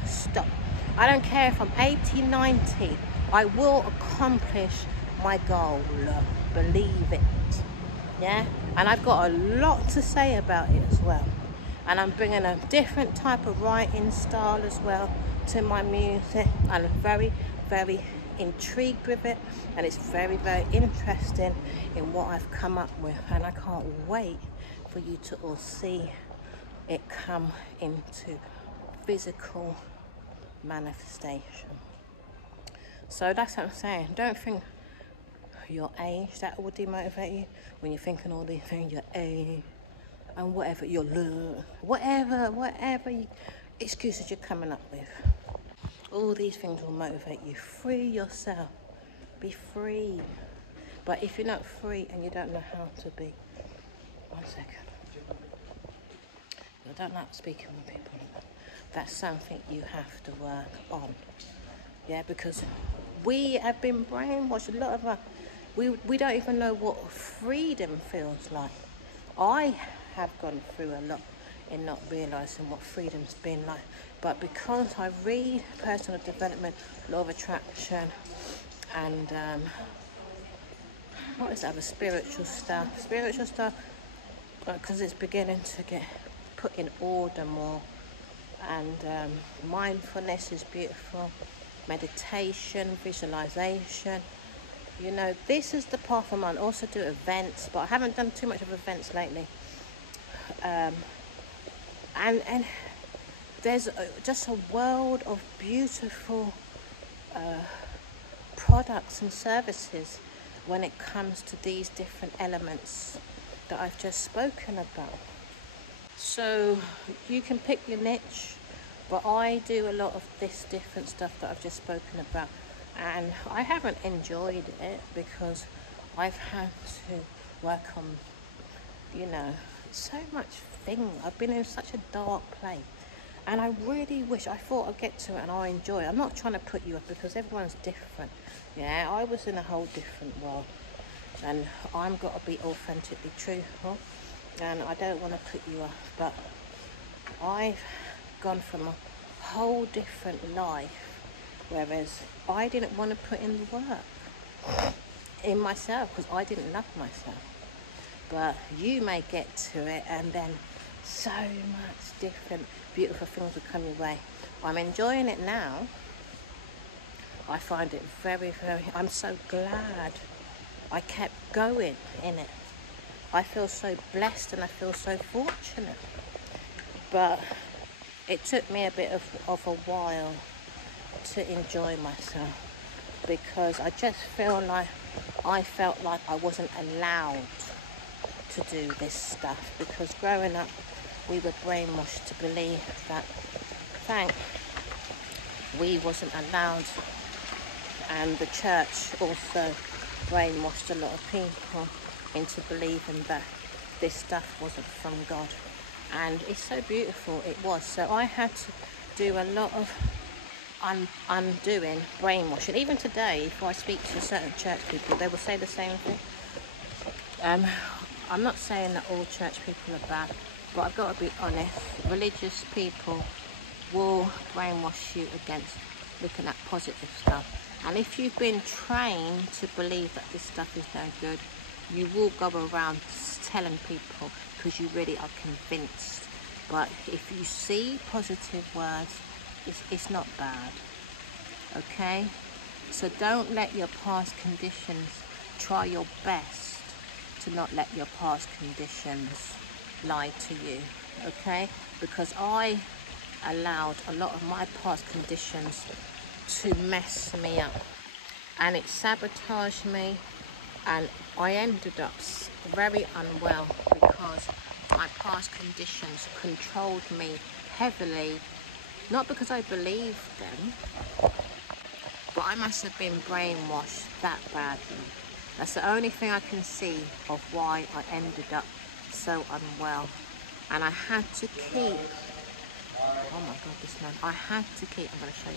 stop. I don't care if I'm 80, 90, I will accomplish my goal. Believe it. Yeah, and I've got a lot to say about it as well. And I'm bringing a different type of writing style as well to my music. I'm very intrigued with it, and it's very interesting in what I've come up with, and I can't wait for you to all see it come into physical manifestation. So that's what I'm saying. Don't think your age, that will demotivate you when you're thinking all these things, your age and whatever, your look, whatever excuses you're coming up with. All these things will motivate you. Free yourself. Be free. But if you're not free and you don't know how to be, 1 second. I don't like speaking with people like that. That's something you have to work on. Yeah, because we have been brainwashed. A lot of us, we don't even know what freedom feels like. I have gone through a lot in not realising what freedom's been like. But because I read personal development, law of attraction, and what is that other spiritual stuff, because it's beginning to get put in order more, and mindfulness is beautiful, meditation, visualization. You know, this is the path I'm on. Also do events, but I haven't done too much of events lately. And there's just a world of beautiful products and services when it comes to these different elements that I've just spoken about. So you can pick your niche, but I do a lot of this different stuff that I've just spoken about, and I haven't enjoyed it because I've had to work on, you know, so much thing. I've been in such a dark place, and I really wish, I thought I'd get to it and I enjoy it. I'm not trying to put you up because everyone's different. Yeah, I was in a whole different world, and I've got to be authentically truthful, and I don't want to put you up, but I've gone from a whole different life, whereas I didn't want to put in the work in myself because I didn't love myself. But you may get to it, and then so much different beautiful things will come your way. I'm enjoying it now. I find it very I'm so glad I kept going in it. I feel so blessed and I feel so fortunate. But it took me a bit of a while to enjoy myself, because I just felt like I wasn't allowed to do this stuff, because growing up we were brainwashed to believe that we wasn't allowed, and the church also brainwashed a lot of people into believing that this stuff wasn't from God. And it's so beautiful, it was. So I had to do a lot of undoing brainwashing. Even today, if I speak to certain church people, they will say the same thing. I'm not saying that all church people are bad, but I've got to be honest. Religious people will brainwash you against looking at positive stuff. And if you've been trained to believe that this stuff is no good, you will go around telling people because you really are convinced. But if you see positive words, it's not bad. Okay? So don't let your past conditions, try your best to not let your past conditions lie to you. Okay? Because I allowed a lot of my past conditions to mess me up, and it sabotaged me, and I ended up very unwell because my past conditions controlled me heavily, not because I believed them, But I must have been brainwashed that badly. That's the only thing I can see of why I ended up so unwell. And I had to keep, oh my God, this man, I had to keep, I'm going to show you.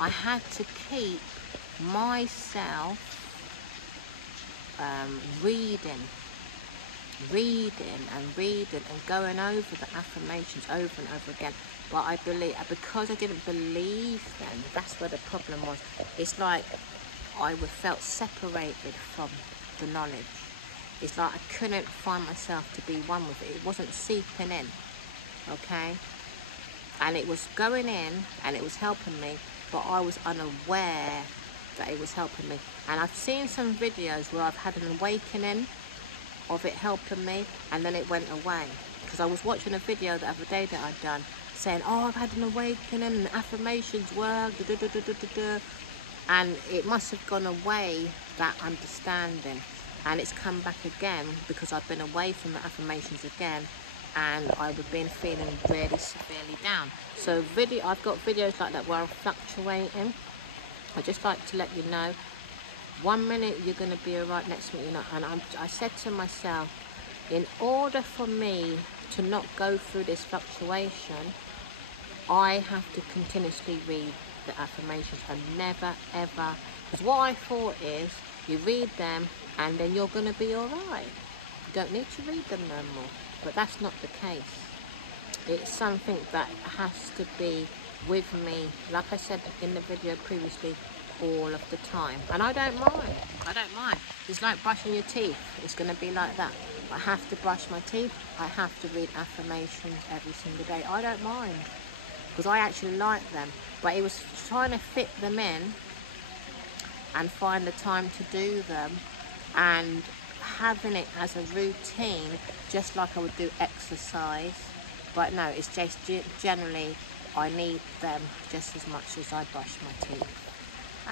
I had to keep myself reading and going over the affirmations over and over again. But I believe, because I didn't believe them, that's where the problem was. It's like I felt separated from the knowledge. It's like I couldn't find myself to be one with it. It wasn't seeping in, okay? And it was going in and it was helping me, but I was unaware that it was helping me. And I've seen some videos where I've had an awakening of it helping me, and then it went away. Because I was watching a video the other day that I'd done saying, oh, I've had an awakening and affirmations work, and it must have gone away, that understanding, and it's come back again because I've been away from the affirmations again, and I've been feeling really severely down. So I've got videos like that where I'm fluctuating. I just like to let you know, 1 minute you're going to be alright, next minute you're not. And I said to myself, in order for me to not go through this fluctuation, I have to continuously read the affirmations and never ever, because what I thought is, you read them and then you're going to be alright. You don't need to read them no more. But that's not the case. It's something that has to be with me, like I said in the video previously, all of the time. And I don't mind. It's like brushing your teeth. It's going to be like that. I have to brush my teeth. I have to read affirmations every single day. I don't mind, because I actually like them. But it was trying to fit them in and find the time to do them, and having it as a routine, just like I would do exercise. But no, it's just generally I need them just as much as I brush my teeth.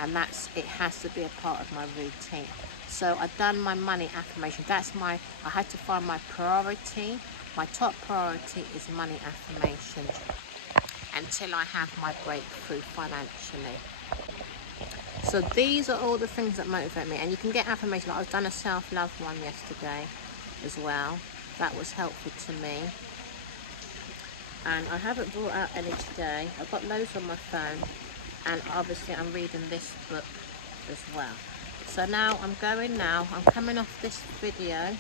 And it has to be a part of my routine. So I've done my money affirmation. I had to find my priority. My top priority is money affirmations until I have my breakthrough financially. So these are all the things that motivate me. And you can get affirmations. Like I've done a self-love one yesterday as well. That was helpful to me. And I haven't brought out any today. I've got loads on my phone. And obviously I'm reading this book as well. So now I'm coming off this video.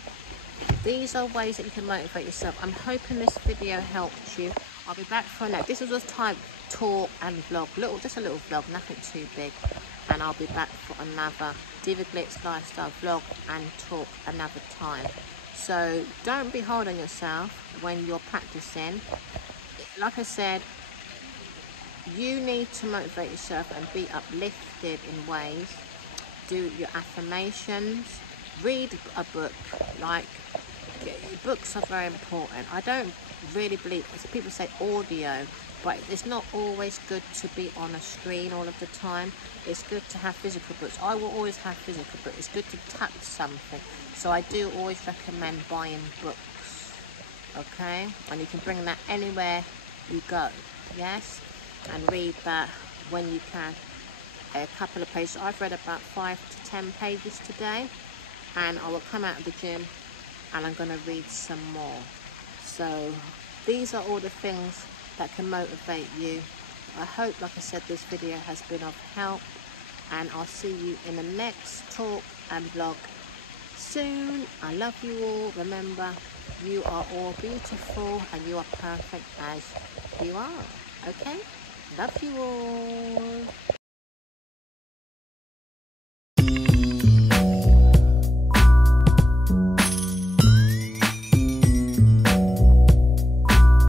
These are ways that you can motivate yourself. I'm hoping this video helped you. I'll be back for next. This was a type talk and vlog, just a little vlog, nothing too big. And I'll be back for another Divaglitz lifestyle vlog and talk another time. So don't be hard on yourself when you're practicing. Like I said, you need to motivate yourself and be uplifted in ways. Do your affirmations, read a book. Like, books are very important. I don't really believe, as people say, audio, but it's not always good to be on a screen all of the time. It's good to have physical books. I will always have physical books. It's good to touch something. So I do always recommend buying books, okay? And you can bring that anywhere you go, yes? And read that when you can, a couple of pages. I've read about 5 to 10 pages today, and I will come out of the gym and I'm going to read some more. So these are all the things that can motivate you. I hope, like I said, this video has been of help, and I'll see you in the next talk and vlog soon. I love you all. Remember, you are all beautiful and you are perfect as you are, okay? Love you all.